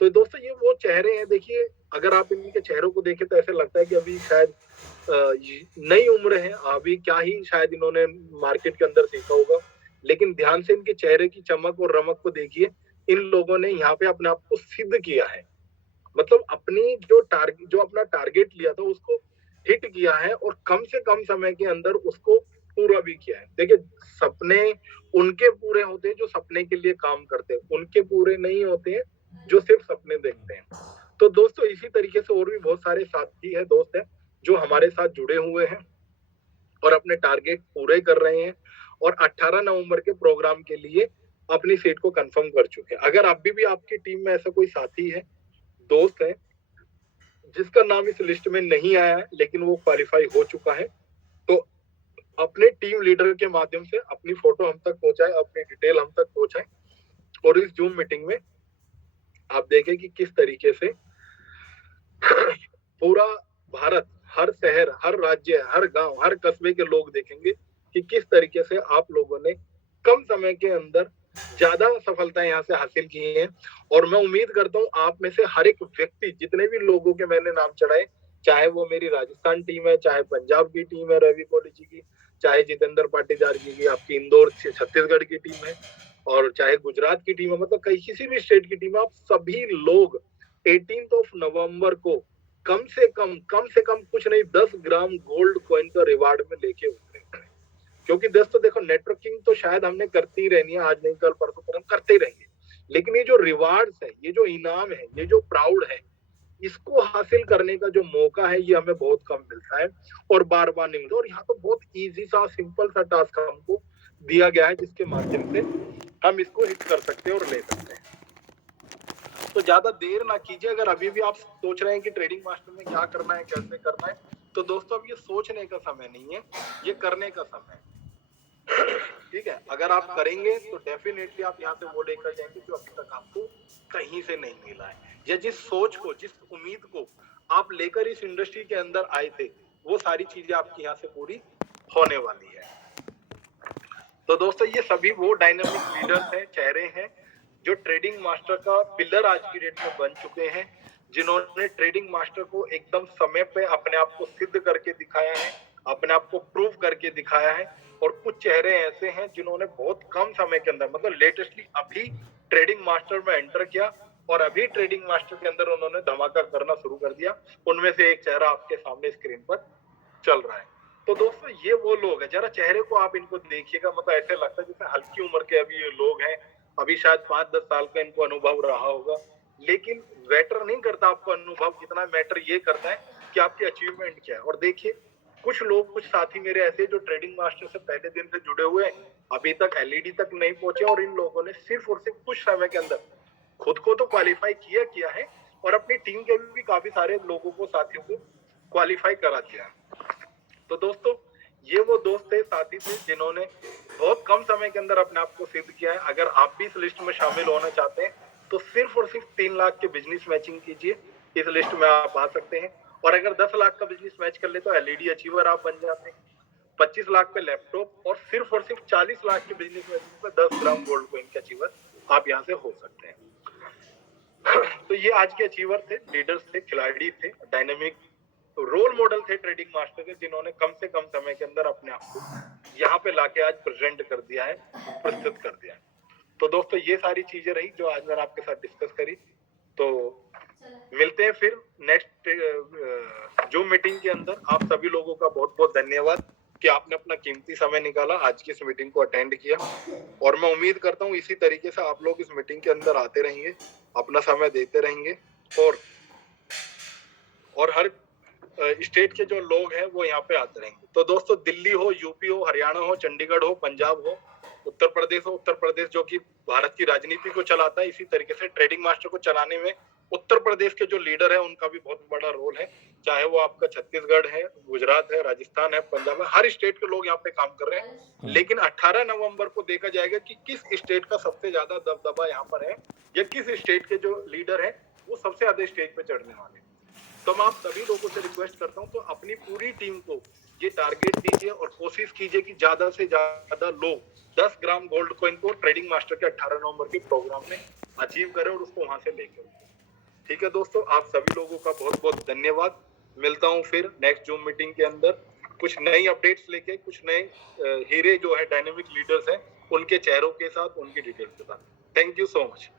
तो दोस्तों ये वो चेहरे हैं, देखिए अगर आप इनके चेहरों को देखें तो ऐसा लगता है कि अभी शायद नई उम्र है, अभी क्या ही शायद इन्होंने मार्केट के अंदर सीखा होगा, लेकिन ध्यान से इनके चेहरे की चमक और रमक को देखिए, इन लोगों ने यहाँ पे अपने आप को सिद्ध किया है। मतलब अपनी जो अपना टारगेट लिया था उसको हिट किया है, और कम से कम समय के अंदर उसको पूरा भी किया है। देखिए सपने उनके पूरे होते हैं जो सपने के लिए काम करते हैं, उनके पूरे नहीं होते हैं जो सिर्फ सपने देखते हैं। तो दोस्तों इसी तरीके से और भी बहुत सारे साथी हैं, दोस्त हैं जो हमारे साथ जुड़े हुए हैं और अपने टारगेट पूरे कर रहे हैं, और 18 नवंबर के प्रोग्राम के लिए अपनी सीट को कंफर्म कर चुके हैं। अगर अभी भी आपकी टीम में ऐसा कोई साथी है, दोस्त है, जिसका नाम इस लिस्ट में नहीं आया है लेकिन वो क्वालिफाई हो चुका है, तो अपने टीम लीडर के माध्यम से अपनी फोटो हम तक पहुंचाए, अपनी डिटेल हम तक पहुंचाए, और इस जूम मीटिंग में आप देखें कि किस तरीके से पूरा भारत, हर शहर, हर राज्य, हर गांव, हर कस्बे के लोग देखेंगे कि किस तरीके से आप लोगों ने कम समय के अंदर ज्यादा सफलता यहाँ से हासिल की है। और मैं उम्मीद करता हूँ आप में से हर एक व्यक्ति, जितने भी लोगों के मैंने नाम चढ़ाए, चाहे वो मेरी राजस्थान टीम है, चाहे पंजाब की टीम है रवि कोहली जी की, चाहे जितेंद्र पाटीदार जी की आपकी इंदौर छत्तीसगढ़ की टीम है, और चाहे गुजरात की टीम है, मतलब कहीं किसी भी स्टेट की टीम है, आप सभी लोग 18 नवंबर को कम से कम कुछ नहीं 10 ग्राम गोल्ड कॉइन का रिवार्ड में लेके उतरे। क्योंकि दोस्तों देखो, नेटवर्किंग तो शायद हमने करती ही रहनी है, आज नहीं कल परसों, पर हम करते ही रहेंगे, लेकिन ये जो रिवार्ड्स है, ये जो इनाम है, ये जो प्राउड है, इसको हासिल करने का जो मौका है ये हमें बहुत कम मिलता है और बार बार नहीं मिलता। और यहाँ तो बहुत इजी सा सिंपल सा टास्क हमको दिया गया है जिसके माध्यम से हम इसको हिट कर सकते हैं और ले सकते हैं। तो ज्यादा देर ना कीजिए। अगर अभी भी आप सोच रहे हैं कि ट्रेडिंग मास्टर में क्या करना है, कैसे करना है, तो दोस्तों अब ये सोचने का समय नहीं है, ये करने का समय है। ठीक है, अगर आप करेंगे तो डेफिनेटली आप यहाँ से वो लेकर जाएंगे जो अभी तक आपको कहीं से नहीं मिला है, या जिस सोच को, जिस उम्मीद को आप लेकर इस इंडस्ट्री के अंदर आए थे, वो सारी चीजें आपकी यहाँ से पूरी होने वाली है। तो दोस्तों ये सभी वो डायनामिक लीडर्स हैं, चेहरे हैं, जो ट्रेडिंग मास्टर का पिलर आज की डेट में बन चुके हैं, जिन्होंने ट्रेडिंग मास्टर को एकदम समय पे अपने आप को सिद्ध करके दिखाया है, अपने आप को प्रूव करके दिखाया है। और कुछ चेहरे ऐसे हैं जिन्होंने बहुत कम समय के अंदर, मतलब लेटेस्टली अभी ट्रेडिंग मास्टर में एंटर किया और अभी ट्रेडिंग मास्टर के अंदर उन्होंने धमाका करना शुरू कर दिया। उनमें से एक चेहरा आपके सामने स्क्रीन पर चल रहा है। तो दोस्तों ये वो लोग हैं, जरा चेहरे को आप इनको देखिएगा, मतलब ऐसे लगता है जैसे हल्की उम्र के अभी ये लोग हैं, अभी शायद 5-10 साल का इनको अनुभव रहा होगा, लेकिन मैटर नहीं करता आपको अनुभव कितना, मैटर ये करता है कि आपकी अचीवमेंट क्या है। और देखिए कुछ लोग, कुछ साथी मेरे ऐसे जो ट्रेडिंग मास्टर से पहले दिन से जुड़े हुए हैं, अभी तक एलईडी तक नहीं पहुंचे, और इन लोगों ने सिर्फ और सिर्फ कुछ समय के अंदर खुद को तो क्वालिफाई किया है और अपनी टीम के भी काफी सारे लोगों को, साथियों को क्वालिफाई करा दिया है। तो दोस्तों ये वो दोस्त थे, साथी थे, जिन्होंने बहुत कम समय के अंदर अपने आप को सिद्ध किया है। अगर आप भी इस लिस्ट में शामिल होना चाहते हैं तो सिर्फ और सिर्फ 3 लाख के बिजनेस मैचिंग कीजिए, इस लिस्ट में आप आ सकते हैं। और अगर 10 लाख का बिजनेस मैच कर ले तो एलईडी अचीवर आप बन जाते हैं, 25 लाख पे लैपटॉप, और सिर्फ 40 लाख के बिजनेस मैचिंग पे 10 ग्राम गोल्ड कॉइन के अचीवर आप यहाँ से हो सकते हैं। तो ये आज के अचीवर थे, लीडर्स थे, खिलाड़ी थे, डायनेमिक रोल मॉडल थे ट्रेडिंग मास्टर के, जिन्होंने कम से कम समय के अंदर अपने आप को यहाँ पे लाके आज प्रेजेंट कर दिया है, प्रस्तुत कर दिया है। तो दोस्तों ये सारी चीजें रही जो आज मैंने आपके साथ डिस्कस करी। तो मिलते हैं फिर नेक्स्ट जूम मीटिंग के अंदर। आप सभी लोगों का बहुत बहुत धन्यवाद कि आपने अपना कीमती समय निकाला, आज की इस मीटिंग को अटेंड किया, और मैं उम्मीद करता हूँ इसी तरीके से आप लोग इस मीटिंग के अंदर आते रहेंगे, अपना समय देते रहेंगे, और हर स्टेट के जो लोग हैं वो यहाँ पे आते रहेंगे। तो दोस्तों दिल्ली हो, यूपी हो, हरियाणा हो, चंडीगढ़ हो, पंजाब हो, उत्तर प्रदेश हो, उत्तर प्रदेश जो कि भारत की राजनीति को चलाता है, इसी तरीके से ट्रेडिंग मास्टर को चलाने में उत्तर प्रदेश के जो लीडर है उनका भी बहुत बड़ा रोल है। चाहे वो आपका छत्तीसगढ़ है, गुजरात है, राजस्थान है, पंजाब है, हर स्टेट के लोग यहाँ पे काम कर रहे हैं। लेकिन 18 नवंबर को देखा जाएगा कि किस स्टेट का सबसे ज्यादा दबदबा यहाँ पर है, या किस स्टेट के जो लीडर है वो सबसे ज्यादा स्टेज पे चढ़ने वाले हैं। तो मैं आप सभी लोगों से रिक्वेस्ट करता हूं, तो अपनी पूरी टीम को ये टारगेट दीजिए और कोशिश कीजिए कि ज्यादा से ज्यादा लोग 10 ग्राम गोल्ड कॉइन को ट्रेडिंग मास्टर के 18 नवंबर के प्रोग्राम में अचीव करें और उसको वहां से लेकर। ठीक है दोस्तों, आप सभी लोगों का बहुत बहुत धन्यवाद। मिलता हूं फिर नेक्स्ट जूम मीटिंग के अंदर कुछ नई अपडेट्स लेके, कुछ नए हीरे जो है डायनेमिक लीडर्स हैं उनके चेहरों के साथ, उनकी डिटेल्स के साथ। Thank you so much.